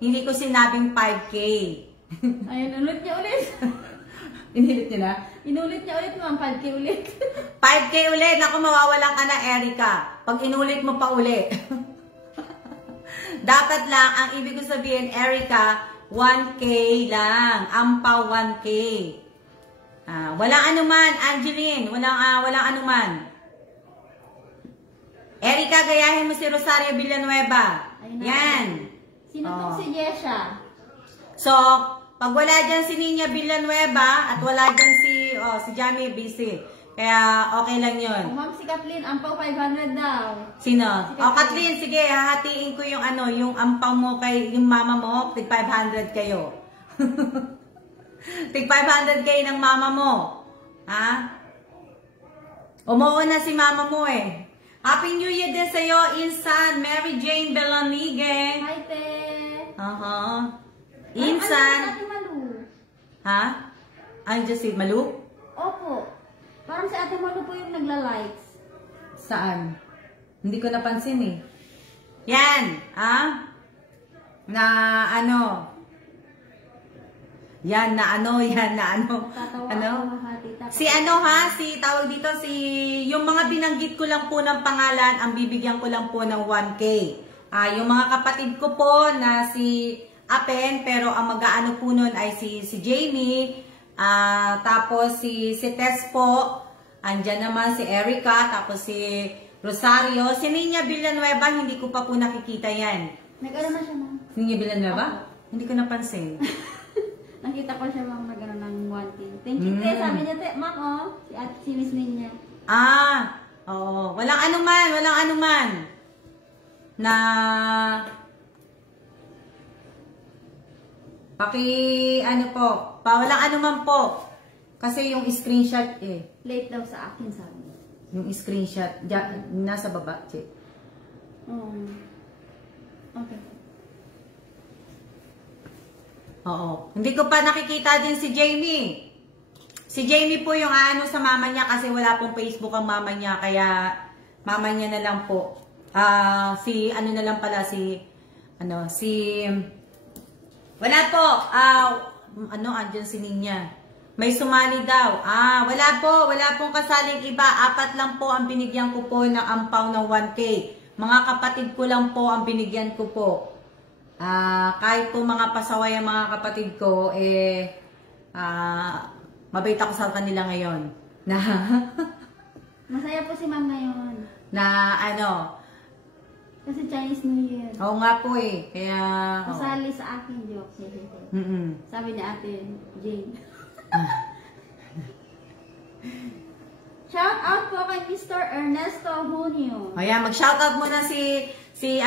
Hindi ko sinabing 5K. Ayun, ulit niya ulit. Inilit niya na? Inulit niya ulit, ma'am. 5K ulit. 5K ulit. Naku, mawawalan ka na, Erica. Pag inulit mo pa ulit. Dapat lang, ang ibig ko sabihin, Erica, 1K lang. Ampaw 1K. Walang anuman, Angeline. Walang anuman. Erica, gayahin mo si Rosario Villanueva. Yan. Sino tong si Yesha? So, pag wala dyan si Nina Villanueva at wala dyan si Jamie BC. Kaya okay lang yun. Ma'am, si Kathleen, ampaw 500 daw. Sino? Kathleen, sige, hahatiin ko yung yung ampaw mo kay yung mama mo, tig 500 kayo. Tig 500 kayo ng mama mo. Umuwi na si mama mo eh. Happy New Year din sa'yo, Insan, Mary Jane Belanige. Hi, te. Insan. Ano si Ate Malu? Andiyan si Malu? Opo. Parang si Ate Malu po yung nagla-likes. Saan? Hindi ko napansin eh. Yan. Na ano? Yan na ano. Si si tawag dito, yung mga binanggit ko lang po ng pangalan, ang bibigyan ko lang po ng 1K. Yung mga kapatid ko po na si Apen, pero ang mag-aano po nun ay si Jamie, tapos si Tess po, andyan naman si Erica, tapos si Rosario, si Nina Villanueva, hindi ko pa po nakikita yan. Nag-ano na siya, ma'am? Nina Villanueva? Hindi ko napansin. Nakita ko siya, ma'am, nag-ano ng 1K. Thank you, te. Sabi niya, te, ma'am, si Miss Nina. Walang anuman. Na walang anuman po. Kasi yung screenshot Late daw sa akin, sabi. Yung screenshot, nasa baba, check. Okay. Hindi ko pa nakikita din si Jamie. Si Jamie po yung sa mama niya kasi wala pong Facebook ang mama niya. Kaya mama niya na lang po. Wala po. Andyan si Ninya. May sumali daw. Wala po. Wala pong kasaling iba. 4 lang po ang binigyan ko po ng ampaw ng 1K. Mga kapatid ko lang po ang binigyan ko po. Kahit po mga pasaway ang mga kapatid ko, mabait ako sa kanila ngayon. Masaya po si ma'am ngayon. Kasi Chinese New Year. Oo nga po eh. Kaya... Kasali sa akin joke. Sabi ni ate Jane. Shout out po kay Mr. Ernesto Junio. Ayan, mag-shout out muna si Che.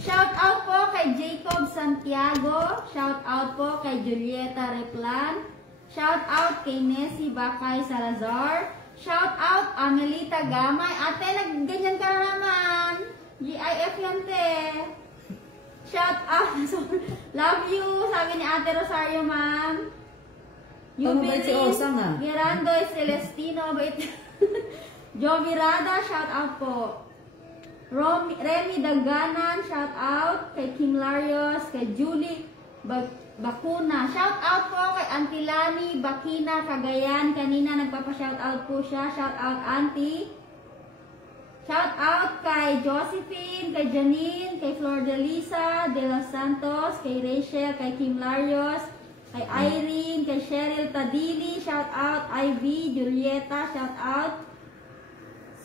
Shout out po kay Jacob Santiago. Shout out po kay Julieta Replan. Shout out kay Nessie Bakay Salazar. Shout out Amelita Gamay. Ate, nagganyan ka na naman. GIF yan, te. Shout out. Love you. Sabi ni Ate Rosario, ma'am. Mabait si Osang, Mirando Celestino. Mabait. Joe Virada, shout out po. Remy Daganan, shout out. Kay Kim Larios. Kay Julie Bakuna. Shout out po kay Auntie Lani Bakina, Cagayan. Kanina nagpapa-shout out po siya. Shout out Auntie. Shout out kay Josephine, kay Janine, kay Flor de Lisa, De Los Santos, kay Rachel, kay Kim Larios, kay Irene, kay Cheryl Tadili. Shout out Ivy, Julieta, shout out.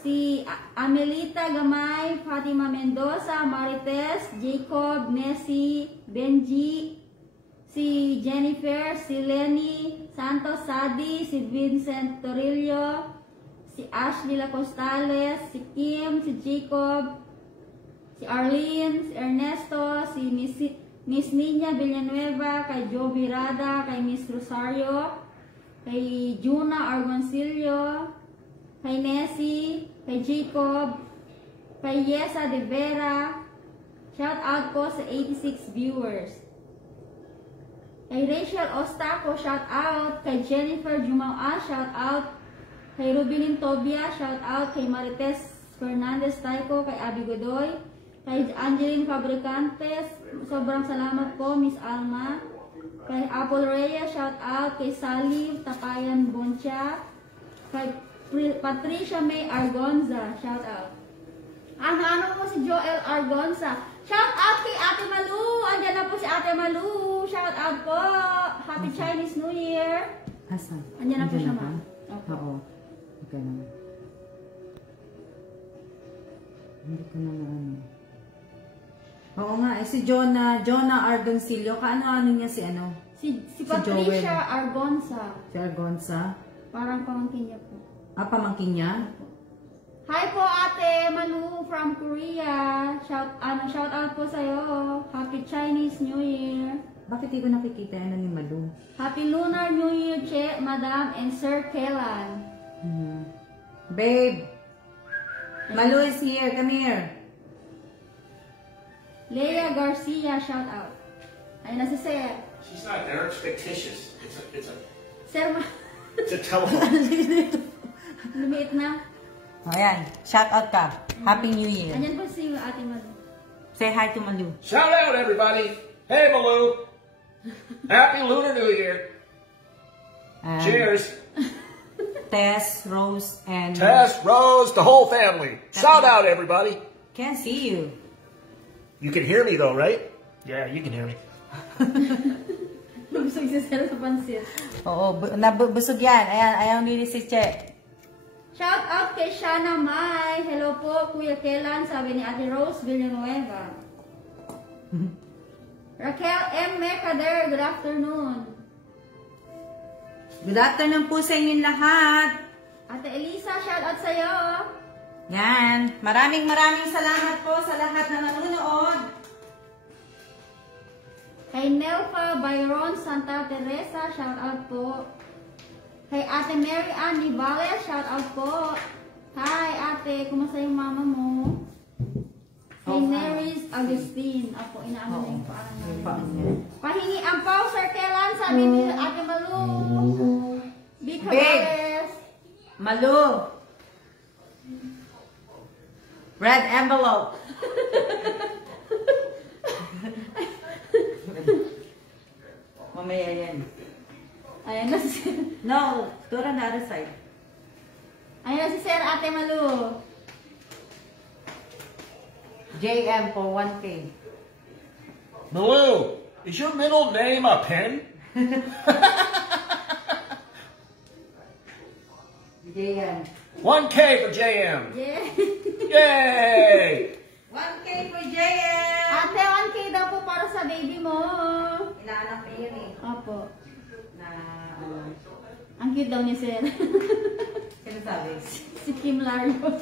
Si Amelita Gamay, Fatima Mendoza, Marites, Jacob, Nessie, Benji, si Jennifer, si Lenny Santos Sadi, si Vincent Torillo, si Ashley Lacostales, si Kim, si Jacob, si Arlene, si Ernesto, si Miss Niña Villanueva, kay Joe Virada, kay Miss Rosario, kay Juna Argoncillo, kay Nessie, kay Jacob, kay Yesa De Vera. Shout out po sa 86 viewers. Kay Rachel Ostaco, shout out. Kay Jennifer Jumao, shout out. Kay Rubilin Tobia, shout out. Kay Marites Fernandez Taiko, kay Abby Godoy, kay Angeline Fabricantes, sobrang salamat po, Miss Alma. Kay Apple Reyes, shout out. Kay Sally Tapayan Boncha, kay Patricia May Argonza, shout out. Ano mo si Joel Argonza? Shout out kay Ate Malu. Andiyan na po si Ate Malu. Shout out po. Happy Chinese New Year. Asan? Andiyan na po siya, ma'am. Oo. Okay naman. Hindi ko na ano. Oo nga, si Jonah Argoncillo. Kaano niya si ano? Si Patricia Argonza. Si Argonza? Parang pamangkin niya po. Pamangkin niya? Hi po Ate Malu from Korea. Shout out po sa'yo. Happy Chinese New Year. Bakit di ko nakikita ni Malu? Happy Lunar New Year, Che, Madam, and Sir Kellan. Babe, Malu is here. Come here. Leia Garcia, shout out. Ayun na si Sir. She's not there. It's fictitious. Sir, It's a telephone. lumiit na. Ayan, shout out ka. Happy New Year. Andyan po si Ate Malu. Say hi to Malu. Shout out, everybody. Hey, Malou. Happy Lunar New Year. Cheers. Tess, Rose, and... Tess, Rose, the whole family. Shout out, everybody. Can't see you. You can hear me, though, right? Yeah, you can hear me. Busog si Sir sa pansit. Oo, nabusog yan. Ayan, ayaw nili si Che. Shout out kay Shana Mai. Hello po, Kuya Kellan, sabi ni Ate Rose Villanueva. Raquel M. Mercader, good afternoon. Good afternoon po sa inyong lahat. Ate Elisa, shout out sa'yo. Yan. Maraming salamat po sa lahat na nanonood. Kay Nelfa Byron Santa Teresa, shout out po. Kay Ate Mary Ann Nivales, shout out po. Hi Ate, kumusta yung mama mo? Kay Neris Agustin. Ako, inaano na yung paanan. Pahingi ang pau, Sir Kellan, sabi ni Ate Malu. Big Cabales. Malu. Red envelope. Mamaya yan. Ayan na si No, turn on the other side. Ayan na si Sir Ate Malu. JM for 1K. Malu, is your middle name a pen? JM. 1K for JM. Yeah. Yay! 1K for JM! Ate, 1K daw po para sa baby mo. Inaanak na yun eh. Opo. Na, ano, Ang cute daw ni Sir. sino sabi? Si Kim Lario.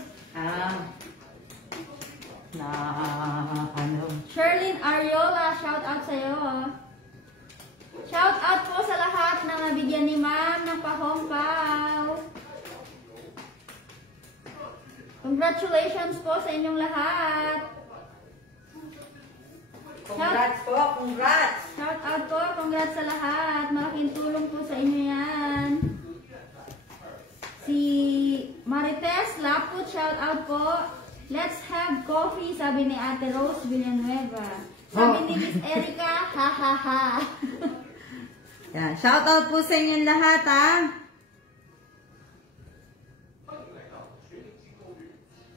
Na, ano, Sherlyn Ariola, shout out sa'yo. Shout out po sa lahat na nabigyan ni Ma'am ng pahongkaw. Congratulations po sa inyong lahat. congrats po, congrats! Shout out po, congrats sa lahat. Malaking tulong po sa inyo yan. Si Marites Laput, shout out po. Let's have coffee, sabi ni Ate Rose Villanueva. Sabi ni Miss Erica, ha ha ha. Yan, shout out po sa inyong lahat ha.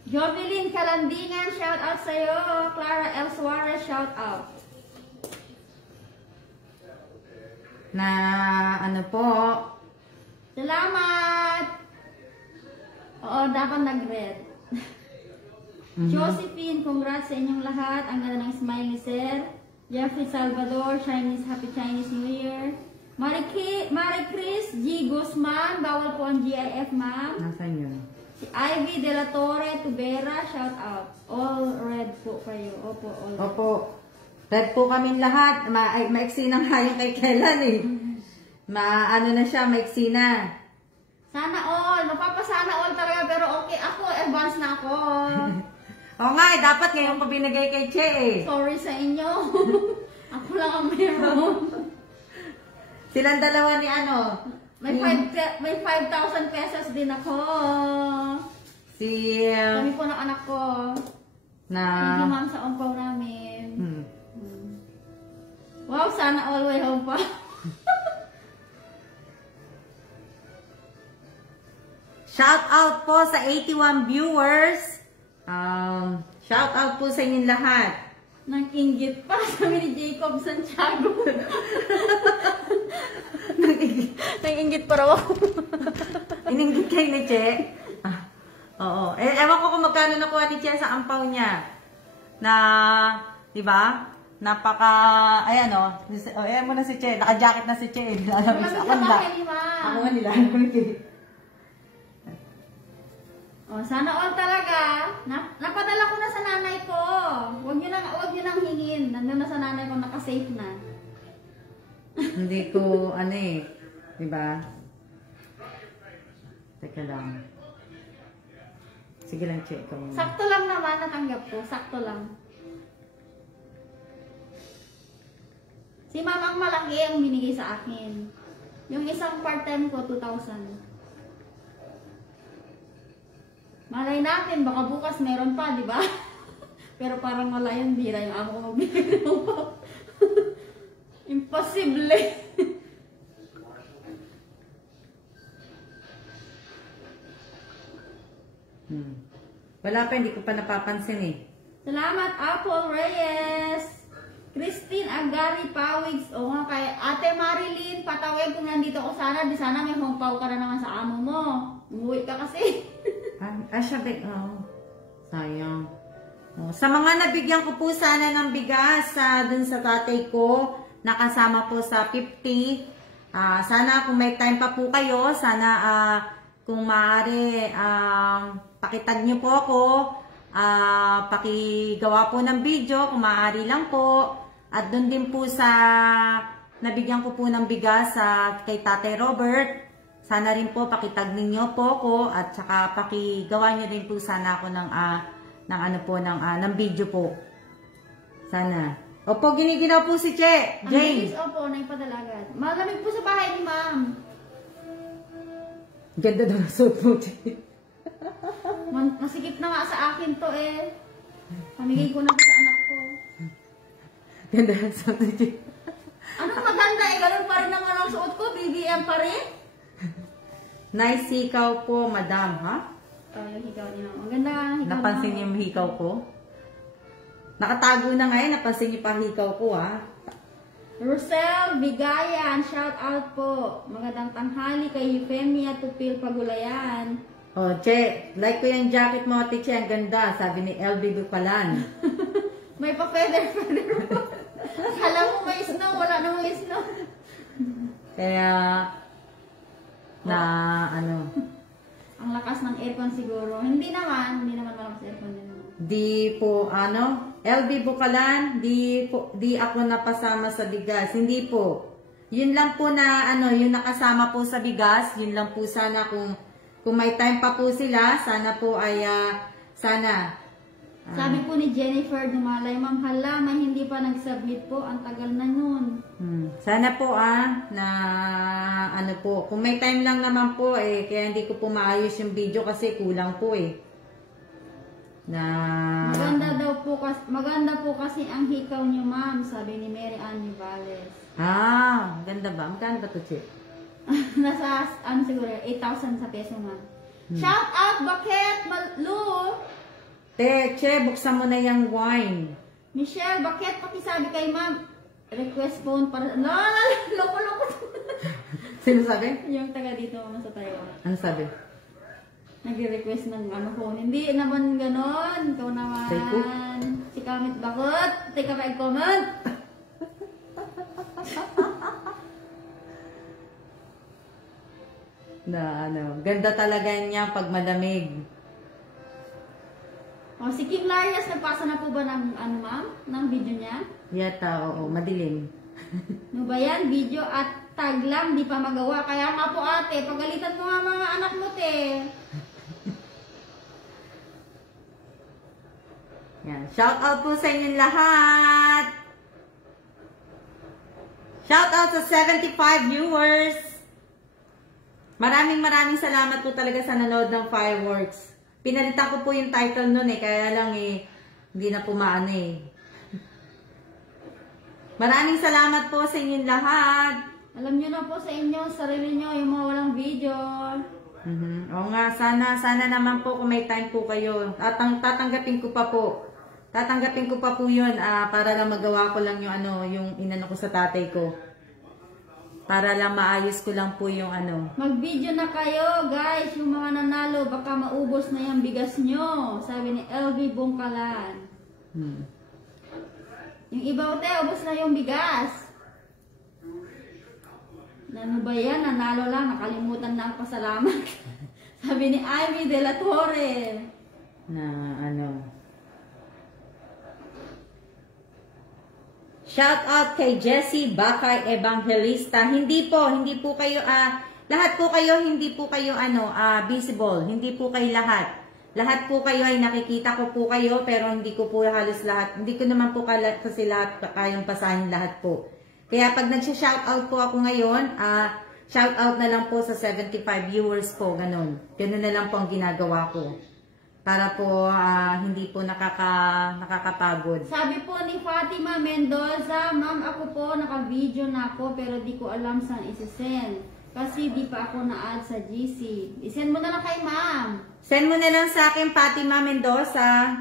Jovelyn Kalandingan, shout out sa'yo. Clara L. Suarez, shout out. Na, ano po, Salamat! Oo, dapat nag-red. Josephine, congrats sa inyong lahat. Ang ganda ng smile ni Sir. Jeffrey Salvador, Happy Chinese New Year. Marie Chris G. Guzman, bawal po ang GIF, ma'am. Nasaan yun? Si Ivy De La Torre Tubera, shout out. All red po kayo. Opo, all red. Opo. Red po kami lahat. Maiksi na nga yung kay Kellan eh. Ano na siya, maiksi na. Sana all. Mapapasana all talaga. Pero okay, ako, advance na ako. Oo nga eh, dapat ngayon pa binigay kay Che eh. Sorry sa inyo. Ako lang ang meron. Silang dalawa ni ano? May 5,000 pesos din ako. Si... Kami po ng anak ko. na... Thank you, ma'am, sa umpaw namin. Hmm. Wow, sana all way home pa. Shout out po sa 81 viewers. Shout out po sa inyong lahat. Nang inggit pa, sabi ni Jacob Santiago. Nang inggit pa raw ako. Ininggit kayo ni Che? Oo. Ewan ko kung magkano nakuha ni Che sa ampaw niya. Na, di ba? Napaka, ayan o. Ayan mo na si Che. Naka-jacket na si Che. Alam mo sa ako nila. Ako nga nila. Oh, sana all talaga. Napadala ko na sa nanay ko. Huwag niyo nang hingin. Nandun na sa nanay ko, naka-safe na. Hindi ko, ano eh. Diba? Teka lang. Sige lang, check ko muna. Sakto lang naman natanggap ko. Sakto lang. Si mamang malaki ang binigay sa akin. Yung isang part-time ko, 2,000. Malay natin, baka bukas meron pa, di ba? Pero parang wala yun, bira yung ako magbibigay ng pa. Imposible. Wala pa, hindi ko pa napapansin eh. Salamat, Apple Reyes. Christine Agari Pawigs. O nga kay Ate Marilyn, patawag kung nandito ko sana. Di sana may hongpaw ka na naman sa amo mo. Umuwi ka kasi. Siya ba? Oh, sayang. Oh, sa mga nabigyan ko po sana ng bigas dun sa tatay ko, nakasama po sa 50. Sana kung may time pa po kayo, sana kung maaari, pakitag niyo po ako, pakigawa po ng video, kung maaari lang po. At dun din po sa nabigyan ko po ng bigas kay Tatay Robert, sana rin po pakitag ninyo po ko at saka pakigawa niyo din po sana ako ng video po. Sana. Opo, giniginaw po si Che. Ang Jane. bilis, opo, naipadalagan. Malamig po sa bahay ni ma'am. Ganda daw ang suot mo, Che. Masikip na nga sa akin to eh. Pamigay ko na po sa anak ko. Ganda ang suot mo, Che. Anong maganda eh, ganun pa ang suot ko, BBM pa rin. Nice hikaw po, madam, ha? Yung hikaw niya. Maganda nga ang hikaw. Napansin niyo yung hikaw ko? Nakatago na ngayon, napansin niyo pa hikaw ko, ha? Rosel Bigayan, shout out po. Magandang tanghali kay Euphemia Tupil Pagulayan. Oh, Che, like ko yung jacket mo, Ate Che, ang ganda, sabi ni LB Bukalan. May pa-feather po. Kala mo may snow, wala namang snow. Kaya, ano, Ang lakas ng aircon siguro. Hindi naman malakas aircon din. di po, LB Bukalan, di ako napasama sa bigas. Hindi po. Yun lang po na, yung nakasama po sa bigas, yun lang po sana kung may time pa po sila, sana po ay, Sabi po ni Jennifer Dumalay, Ma'am, hala, may hindi pa nag-submit po. Ang tagal na nun. Sana po na po, kung may time lang naman po kaya hindi ko po maayos yung video kasi kulang po Maganda po kasi ang hikaw niyo, ma'am, sabi ni Mary Ann Nivales. Ganda ba? Magkano ba ito, Che? Nasa, siguro, 8,000 sa peso, ma'am. Shout out, Bakit, Malu! Che, buksan mo na yung wine. Michelle, Bakit, pakisabi kay ma'am, request phone para, loko-loko. Sino sabi? Yung taga dito, mama, sa Taiwan. Ano sabi? Nag-request ng phone. Hindi naman ganon. Ikaw naman. Teko? Si Kamit Bakit. Take a comment. Ganda talaga niya pag malamig. Si Kim Larias, nagpasa na po ba ng, ma'am? Ng video niya? Yata, oo, madilim. Ano ba yan? Video at tag lang, di pa magawa. Kaya nga po ate, pagalitan mo nga mga anak mo, te. Yan. Shout out po sa inyong lahat. Shout out sa 75 viewers. Maraming salamat po talaga sa nanood ng fireworks. Pinalitan ko po yung title nun kaya lang hindi na pumaano Maraming salamat po sa inyong lahat. Alam nyo na po sa inyo, sarili nyo, yung mga walang video. Oo nga, sana naman po kung may time po kayo. Tatanggapin ko pa po. Tatanggapin ko pa po yun para lang magawa ko lang yung inano ko sa tatay ko. Para lang maayos ko lang po yung Mag-video na kayo, guys. Yung mga nanalo, baka maubos na yung bigas nyo. Sabi ni LV Bungkalan. Yung iba, te, ubos na yung bigas. Ano ba yan? Nanalo lang. Nakalimutan na ang pasalamat. Sabi ni Ivy De La Torre. Shout out kay Jessie Bakay Evangelista. Hindi po kayo, lahat po kayo, hindi po kayo, visible. Hindi po kayo lahat. Lahat po kayo ay nakikita ko po kayo, pero hindi ko po halos lahat. Hindi ko naman po kasi lahat kayang pasahin lahat po. Kaya pag nagsha-shout out po ako ngayon, shout out na lang po sa 75 viewers po, ganun. Ganun na lang po ang ginagawa ko. Para po hindi po nakakapagod. Sabi po ni Fatima Mendoza, ma'am, ako po naka-video na ako pero di ko alam saan isi-send. Kasi di pa ako na-add sa GC. I-send mo na lang kay ma'am. Send mo na lang sa akin, Fatima Mendoza.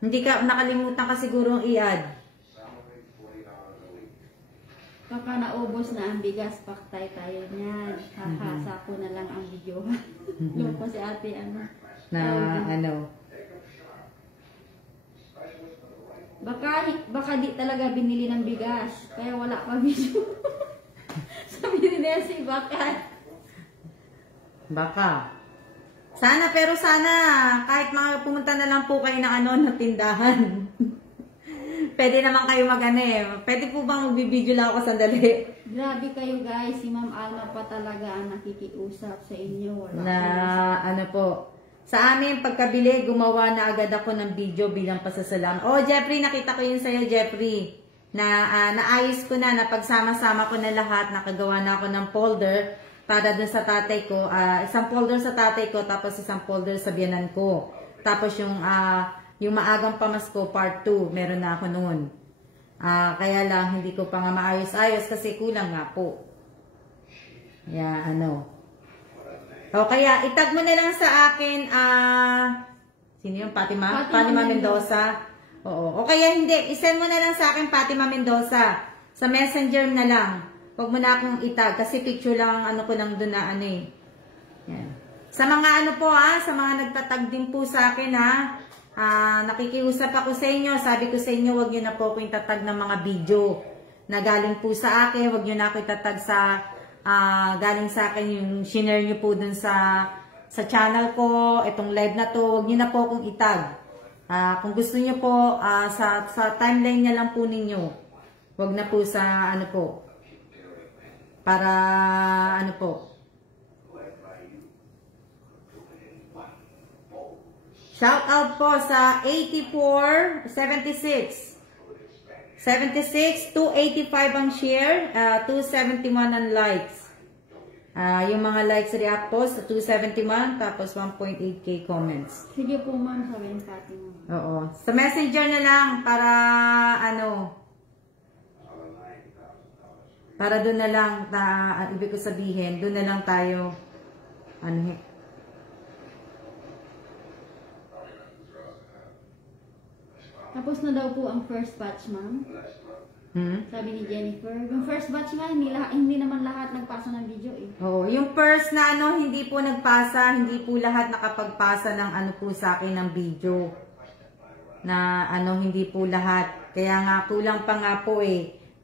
Hindi ka nakalimutan ka siguro i-add. Baka naubos na ang bigas, paktay tayo niyan. Hakasa ko na lang ang video. Loko si ate, Baka di talaga binili ng bigas. Kaya wala pa video. Sabi ni Nessie, baka. Sana, kahit mga pumunta na lang po kayo ng tindahan. Pwede naman kayo Pwede po bang magbibideo lang ako sandali? Grabe kayo guys, si Ma'am Alma pa talaga ang nakikiusap sa inyo. Sa amin, pagkabili, gumawa na agad ako ng video bilang pasasalamat. Jeffrey, nakita ko yun sa'yo, Jeffrey. Naayos ko na, napagsama-sama ko na lahat, nakagawa na ako ng folder para dun sa tatay ko. Isang folder sa tatay ko, tapos isang folder sa biyanan ko. Tapos yung maagang pamasko, part 2, meron na ako noon. Kaya lang, hindi ko pa nga maayos-ayos kasi kulang nga po. Kaya, O, kaya, itag mo na lang sa akin, sino yung Fatima? Fatima Mendoza. Oo. O kaya hindi, isend mo na lang sa akin, Fatima Mendoza. Sa messenger na lang. Huwag mo na akong itag, kasi picture lang ang ko lang doon na Yan. Sa mga sa mga nagtatag din po sa akin nakikiusap ako sa inyo. Sabi ko sa inyo, huwag nyo na po ako itatag ng mga video na galing po sa akin. Huwag nyo na ako itatag sa galing sa akin yung share nyo po dun sa channel ko. Itong live na to, huwag nyo na po akong itag. Kung gusto nyo po, sa timeline niya lang po ninyo. Huwag na po sa para po. Shout out po sa 84, 76. 76, 285 ang share, 271 ang likes. Yung mga likes react post, 271, tapos 1.8k comments. Sige po ma'am, sabihin sa atin. Oo. Sa messenger na lang para para doon na lang, ibig ko sabihin, doon na lang tayo, Tapos na daw po ang first batch, ma'am. Sabi ni Jennifer. Yung first batch nga, hindi naman lahat nagpasa ng video Oo, yung first na hindi po nagpasa, hindi po lahat nakapagpasa ng po sa akin ng video. Na hindi po lahat. Kaya nga, kulang pa nga po 50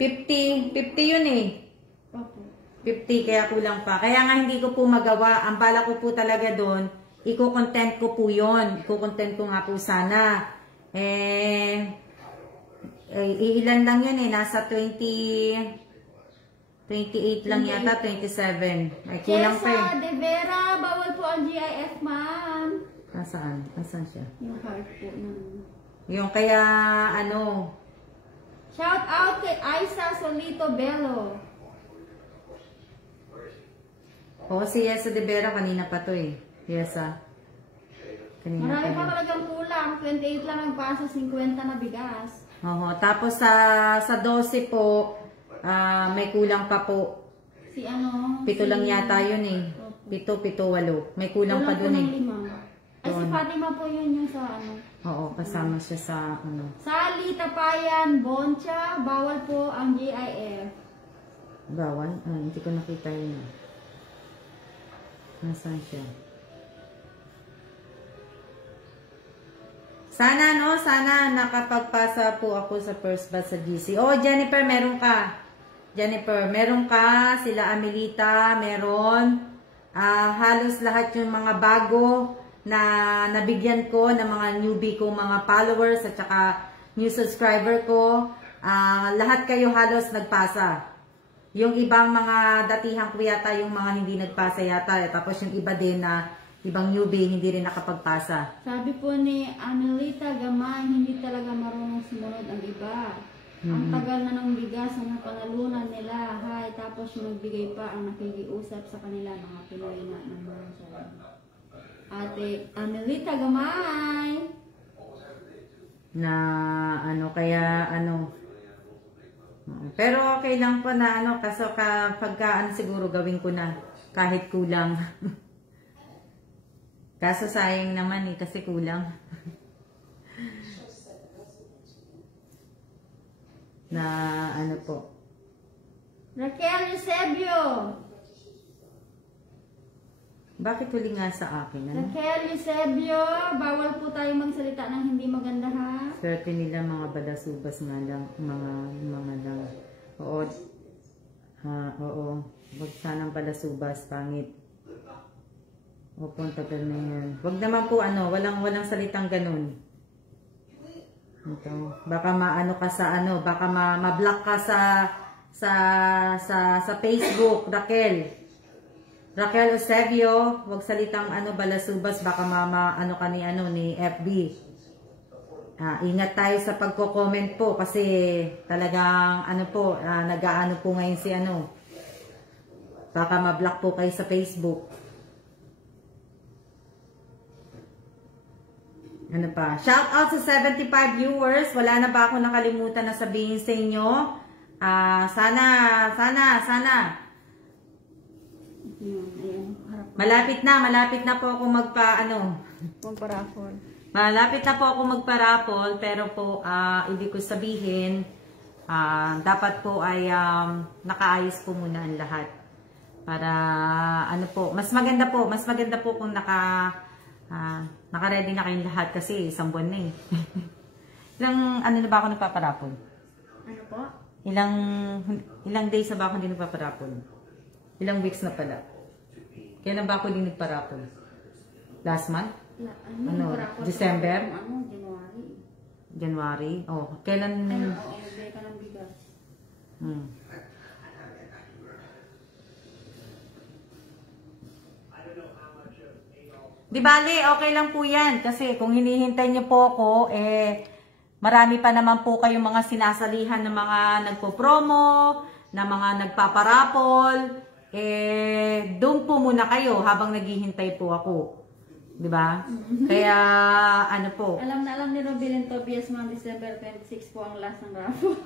yun 50, kaya kulang pa. Kaya nga hindi ko po magawa. Ang bala ko po talaga doon, i-content ko po yun. I-content ko nga po sana. Ilan lang yun nasa 28 lang yata, 27. Ay, kulang pa Chesa de Vera, bawal po ang GIF, ma'am. Nasaan? Nasaan siya? Yung heart po Yung kaya, Shout out kay Aisa Solito Bello. Si Yesa de Vera, kanina pa to Yesa. Marami pa talagang kulang. 28 lang ang pasa, 50 na bigas. Tapos sa 12 po, may kulang pa po. Pito lang yata yun 7, 8. May kulang pa dun Ay, si Fatima po yun yung sa Oo, kasama siya sa Sali, Tapayan, Boncha, bawal po ang GIF. Bawal? Hindi ko nakita yun. Nasaan siya? Sana sana nakapagpasa po ako sa first batch sa GC. Jennifer, meron ka. Jennifer, meron ka. Sila Amelita, meron. Halos lahat yung mga bago na nabigyan ko ng mga newbie ko, mga followers at saka new subscriber ko. Lahat kayo halos nagpasa. Yung ibang mga datihang ko yata, yung mga hindi nagpasa yata. Tapos yung iba din na ibang newbie, hindi rin nakapagpasa. Sabi po ni Amelita Gamay, hindi talaga marunong sumunod ang iba. Ang tagal na ng bigas na panalunan nila. Tapos yung nagbigay pa ang nakikiusap sa kanila, mga Pinoy na naman siya. Ate Amelita Gamay. Pero okay lang po na kaso pagka siguro gawin ko na kahit kulang. Kaso sayang naman kasi kulang. Na po. Raquel Eusebio. Bakit huli nga sa akin? Raquel Eusebio, bawal po tayo magsalita ng hindi maganda ha. Swerte nila mga balasubas nga lang. Mga lang. Oo. Huwag sanang balasubas. Pangit. Opo, tagal na yan. Huwag naman po walang salitang ganun. Ito. Baka ka sa baka ma-block ka sa Facebook, Raquel. Raquel Eusebio, huwag salitang balasubas, baka ka ni FB. Ingat tayo sa pagko-comment po kasi talagang nag-aano po ngayon si baka ma-block po kayo sa Facebook. Ano pa? Shout out sa 75 viewers. Wala na ba ako nakalimutan na sabihin sa inyo? Sana. Ayan, harap. Malapit na po ako Pamparapol. Malapit na po ako magparapol, pero po, ibig ko sabihin, dapat po ay nakaayos po muna ang lahat. Para, mas maganda po kung naka-ready na kayong lahat kasi isang buwan na eh. Ilang, na ba ako nagpaparapol? Ano po? Ilang days na ba ako hindi nagpaparapol? Ilang weeks na pala? Kaya na ba ako hindi nagparapol? Last month? Parapol December? sa January. January? Oh, kailan? Nagbigay ka ng bigas. Di bale, okay lang po yan. Kasi kung hinihintay niyo po ako, marami pa naman po kayong mga sinasalihan ng mga nagpo-promo, na mga nagpaparapol. Doon po muna kayo habang naghihintay po ako. Di ba? Kaya, Alam ni Robilin Tobias mga December 26 po ang last ng raffle.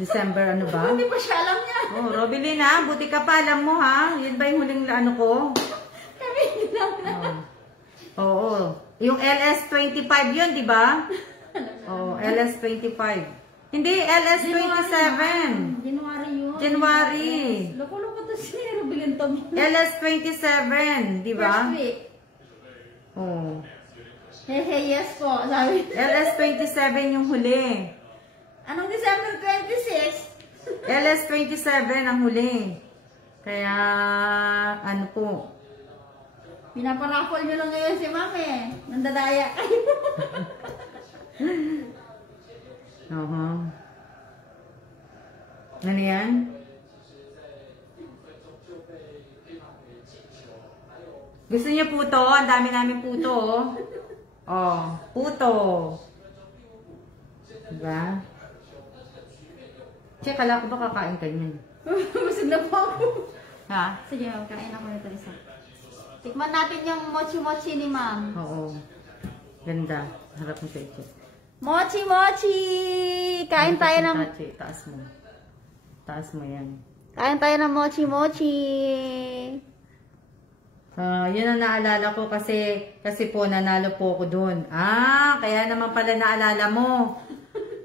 December ba? Hindi pa siya alam niya. Oh, Robilin buti ka pa, alam mo Yan ba yung huling ko? Kami hindi lang na. Oo. Yung LS25 yun, di ba? LS25. Hindi, LS27. January yun. January. Loko-loko to si Robilin Tobias. LS27, di ba? First week. Oh. Hey, yes po. Sabi. LS27 yung huli. Anong December 26? LS27 ang huli. Kaya, po. Pinaparapol nyo lang ngayon si Mami. Nandadaya kayo. Ano yan? Gusto niyo puto? Ang dami namin puto, puto. Diba? Check, kala ko ba kakain ka niyan? Busog na po ako. Ha? Sige, kain ako nito isa. Tikman natin yung mochi-mochi ni Ma'am. Oo. Ganda. Harap mo sa ito. Mochi-mochi! Kain tayo ng... Taas mo. Taas mo yan. Kain tayo ng mochi-mochi. Yun ang naalala ko kasi po nanalo po ako doon. Kaya naman pala naalala mo.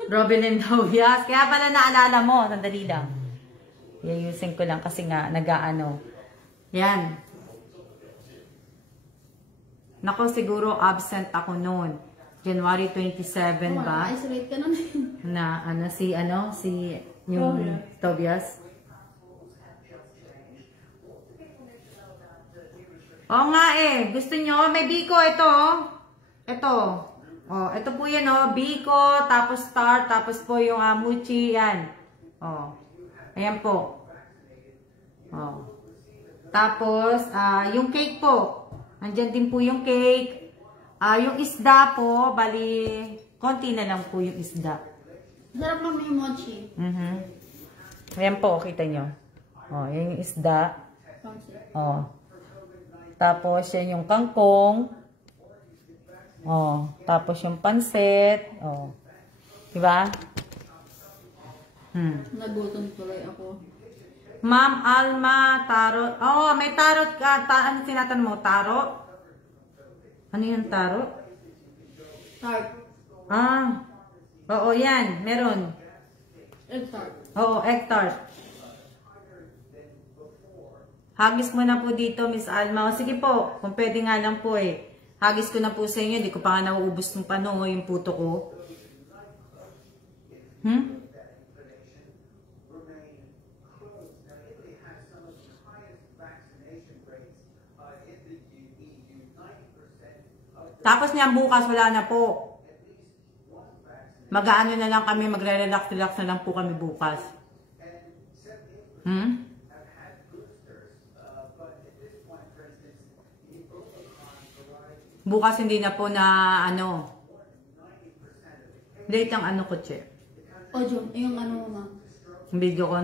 Robilin Tobias. Kaya pala naalala mo. Sandali lang. Iayusin ko lang kasi nga nag-aano. Yan. Nako, siguro absent ako noon. January 27 ba? Isolate ka nun. Si yung Tobias. Oo nga gusto nyo, may biko ito Ito. Ito po yan biko, tapos star, tapos po yung mochi, yan. Ayan po. Tapos, yung cake po. Andyan din po yung cake. Yung isda po, bali, konti na lang po yung isda. Sarap naman yung mochi. Ayan po, kita nyo. Yan yung isda. Tapos, yan yung kangkong. Tapos yung pansit. Diba? Nagutom tuloy ako. Ma'am Alma, tarot. May tarot ka. Ano sinatan mo? Tarot? Ano yung tarot? Tart. Oo, yan. Meron. Egg tart. Oo, egg tart. Hagis mo na po dito, Miss Alma. Sige po, kung pwede nga lang po Hagis ko na po sa inyo. Hindi ko pa nga nauubos ng yung puto ko. Tapos niyan bukas, wala na po. Mag-aano na lang kami, magre-relax na lang po kami bukas. Bukas hindi na po na late ang ko, che. Jun, yung mo, Ma'am. Yung video ko,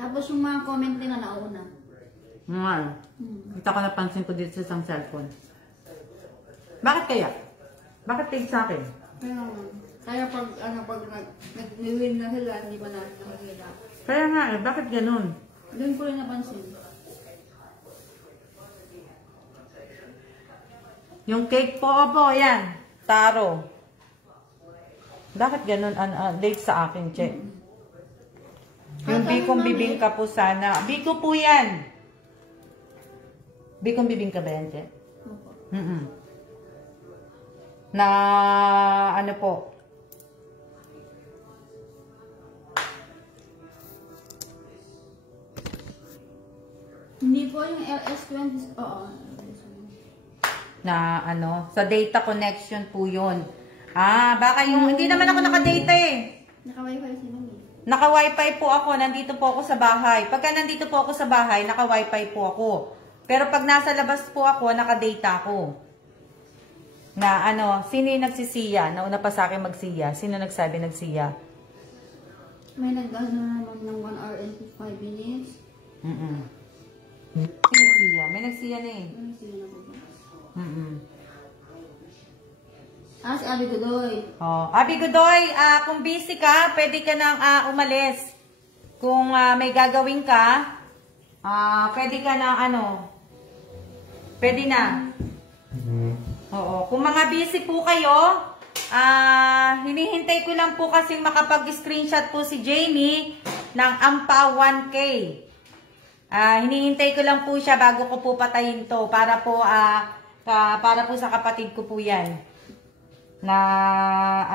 Tapos yung mga comment din na nauna. Kita ko napansin ko dito sa isang cellphone. Bakit kaya? Bakit late sa akin? Kaya pag nag-win na sila, hindi pa natin nakikita. Kaya nga eh, bakit ganun? Doon ko rin napansin. Yung cake po, opo, yan. Taro. Bakit ganun? Late sa akin, che. Yung bikong bibingka po sana. Biko po yan. Bikong bibingka ba yan, che? Opo. Na, ano po? Hindi po yung LS20. Oo. Na ano, sa data connection po yun. Baka yung, hindi naman ako nakadata eh. Naka-wifi si Mami. Naka-wifi po ako, nandito po ako sa bahay. Pagka nandito po ako sa bahay, naka-wifi po ako. Pero pag nasa labas po ako, naka-data ako. Na ano, sino yung nagsisiya? Nauna pa sa akin magsiya. Sino nagsabi nagsiya? May nag-ano naman ng 1 hour and 5 minutes. Sino nagsiya? May nagsiya na eh. Ano sila na po ba? Si Abby Godoy. Oh, Abby Godoy, kung busy ka, pwede ka nang umalis. Kung may gagawin ka, pwede ka na pwede na. Oo, kung mga busy po kayo, hinihintay ko lang po kasing makapag-screenshot po si Jamie ng AMPA 1K. Hinihintay ko lang po siya bago ko po patayin to para po sa kapatid ko po yan. Na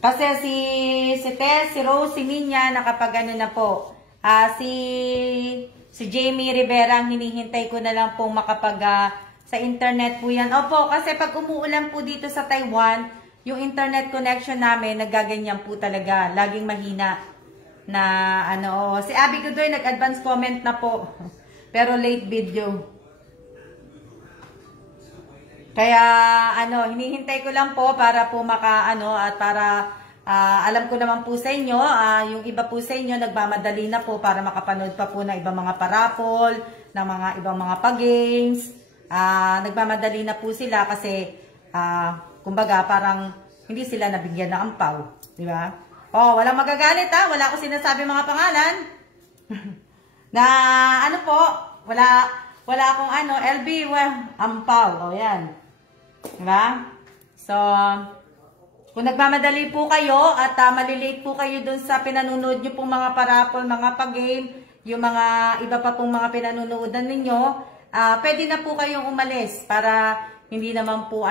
kasi si Tess, si Rose, si Ninya nakapag na po. Si Jamie Rivera ang hinihintay ko na lang pong makapag sa internet po yan. Opo, kasi pag umuulan po dito sa Taiwan, yung internet connection namin nagaganyan po talaga, laging mahina. Na si Abby Godoy nag-advance comment na po. Pero late video. Kaya hinihintay ko lang po para po at para alam ko naman po sa inyo, yung iba po sa inyo nagmamadali na po para makapanood pa po ng ibang mga parapol, ng mga ibang mga pa-games. Nagmamadali na po sila kasi kumbaga parang hindi sila nabigyan ng ampaw, di ba? Oh, walang magagalit wala akong sinasabi mga pangalan. Na wala akong LB, ampaw. O yan. Diba? So, kung nagmamadali po kayo at malilate po kayo dun sa pinanonood nyo pong mga parapol, mga pag-game, yung mga iba pa pong mga pinanonoodan ninyo, pwede na po kayong umalis para hindi naman po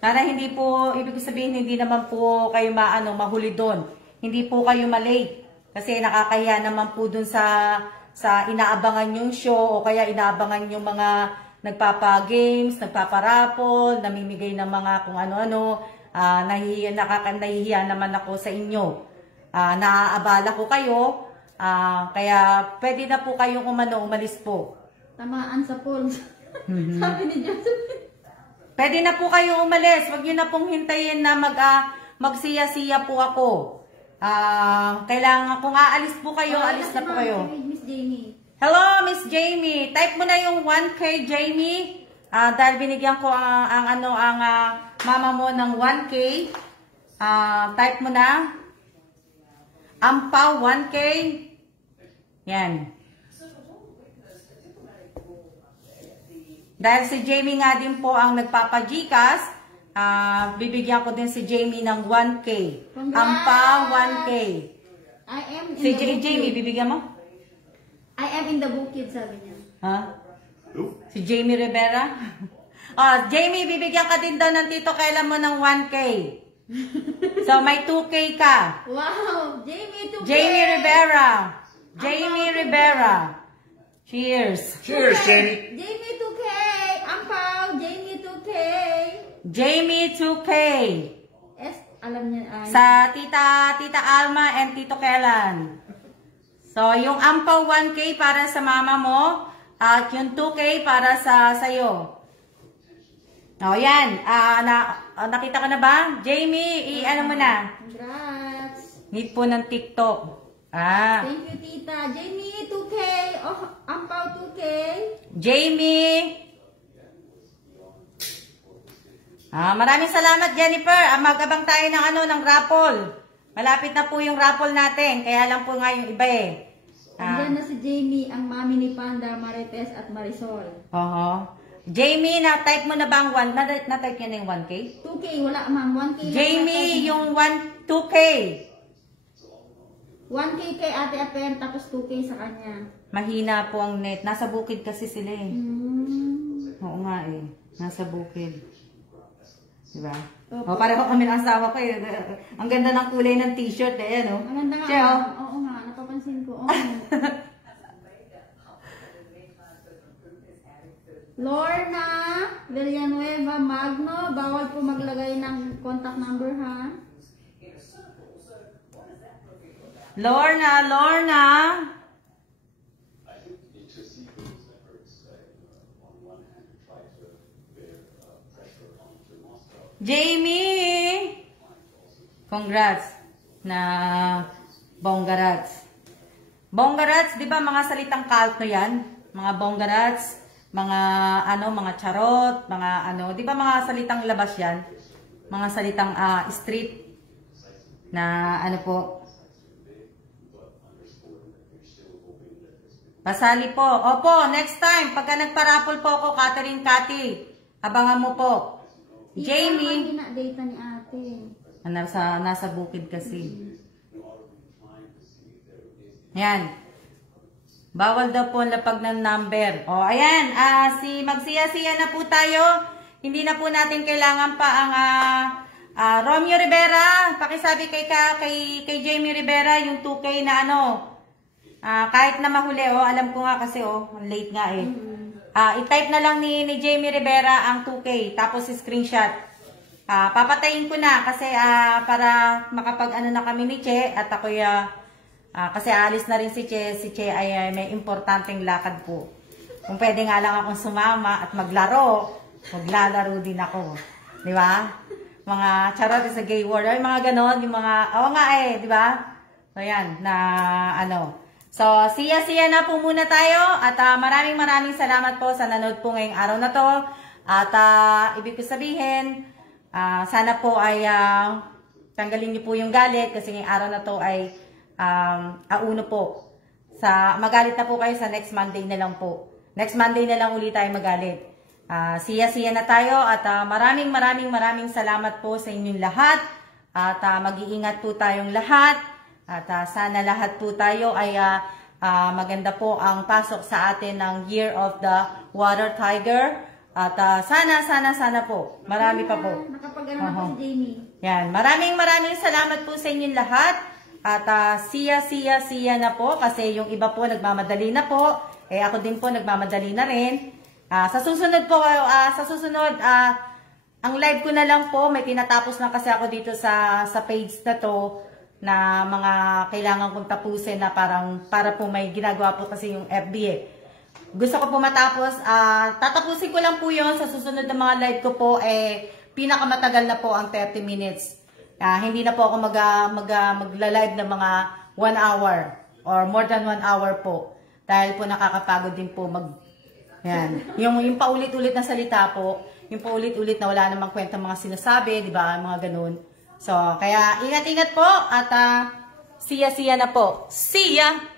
para hindi po, ibig sabihin, hindi naman po kayo mahuli doon. Hindi po kayo malate. Kasi nakakahiya naman po dun sa inaabangan yung show o kaya inaabangan yung mga nagpapa-games, nagpaparapol, namimigay ng mga kung ano-ano. Nahihiya naman ako sa inyo. Naaabala ko kayo. Kaya pwede na po kayong umalis po. Tamaan sa pool. Sabi ni Josephine. Pwede na po kayong umalis. Huwag nyo na pong hintayin na magsiya-siya po ako. Kailangan kung aalis po kayo, alis na po kayo. Miss Jamie. Hello, Miss Jamie. Type mo na yung 1K, Jamie. Dahil binigyan ko ang mama mo ng 1K. Type mo na. Ampaw 1K. Yan. Dahil si Jamie nga din po ang nagpapa-Gcash, bibigyan ko din si Jamie ng 1K. Ampaw 1K. I am in Si the book Jamie, kid. bibigyan mo? I am in the book kid, sabi niya. Ha? Si Jamie Rivera? Jamie, bibigyan ka din daw ng Tito Kela mo ng 1K. So, may 2K ka. Wow! Jamie 2K! Jamie Rivera. Jamie Rivera. Cheers. Cheers, Jamie. Jamie 2K! Ampaw! Jamie 2K! Jamie 2K. Alam niya. Sa Tita Alma and Tito Kelan. So, yung ampaw 1K para sa mama mo at yung 2K para sa'yo. O, yan. Nakita ka na ba? Jamie, ano mo na? Congrats! Need po ng TikTok. Thank you, Tita. Jamie 2K! oh, Ampaw 2K. Jamie. Maraming salamat, Jennifer. Mag-abang tayo ng ng raffle. Malapit na po yung raffle natin. Kaya lang po nga yung iba eh. Andyan na si Jamie, ang mami ni Panda, Marites at Marisol. Jamie, na-type mo na ba ang 1? Na-type niya na yung 1K? 2K, wala ma'am. 1K. Jamie, yung 2K. 1K kay Ate Apen, tapos 2K sa kanya. Mahina po ang net. Nasa bukid kasi sila eh. Oo nga eh. Nasa bukid. Diba? Pareho kami ng asawa ko eh. Ang ganda ng kulay ng t-shirt eh. Ano? Ang ganda nga. Siya, Oo nga, napapansin ko. Lorna Villanueva Magno, bawal po maglagay ng contact number ha. Lorna. Jamie! Congrats na Bonggarats. Bonggarats, di ba mga salitang kalto yan? Mga Bonggarats, mga mga charot, mga di ba mga salitang labas yan? Mga salitang street na po. Pasali po. Opo, next time, pagka nagparapol po ako, Catherine Cathy, abangan mo po. Jamie. Data ni ate. Nasa bukid kasi. Yan. Bawal daw po lapag ng number. Ayan. Magsiya-siya na po tayo. Hindi na po natin kailangan pa ang Romeo Rivera. Pakisabi kay Jamie Rivera yung 2K na kahit na mahuli. Alam ko nga kasi late nga eh. I-type na lang ni Jamie Rivera ang 2K, tapos screenshot. Papatayin ko na kasi para makapag na kami ni Che at ako kasi alis na rin si Che. Si Che ay may importanteng lakad po. Kung pwede nga lang akong sumama at maglalaro din ako. Di ba? Mga charot sa gay world, ay mga ganon, yung mga, di ba? So yan, So, siya na po muna tayo at maraming salamat po sa nanood po ngayong araw na to. At ibig ko sabihin, sana po ay tanggalin niyo po yung galit kasi ngayong araw na to ay auno po. Magalit na po kayo sa next Monday na lang po. Next Monday na lang ulit tayo magalit. Siya na tayo at maraming salamat po sa inyong lahat. At mag-iingat po tayong lahat. At sana lahat po tayo ay maganda po ang pasok sa atin ng Year of the Water Tiger. At sana po. Marami pa po. Nakapag-aral po si Jamie. Yan. Maraming salamat po sa inyong lahat. At siya na po kasi yung iba po nagmamadali na po. Ako din po nagmamadali na rin. Sa susunod ang live ko na lang po, may tinatapos na kasi ako dito sa page na to na mga kailangan kong tapusin na para po may ginagawa po kasi yung FB eh. Gusto ko po matapos, tatapusin ko lang po yun sa susunod na mga live ko po pinakamatagal na po ang 30 minutes. Hindi na po ako magla-live ng mga 1 hour or more than 1 hour po. Dahil po nakakapagod din po yan. Yung paulit-ulit na salita po, yung paulit-ulit na wala namang kwenta mga sinasabi, di ba? Mga ganun. So, kaya ingat-ingat po at siya na po. See ya!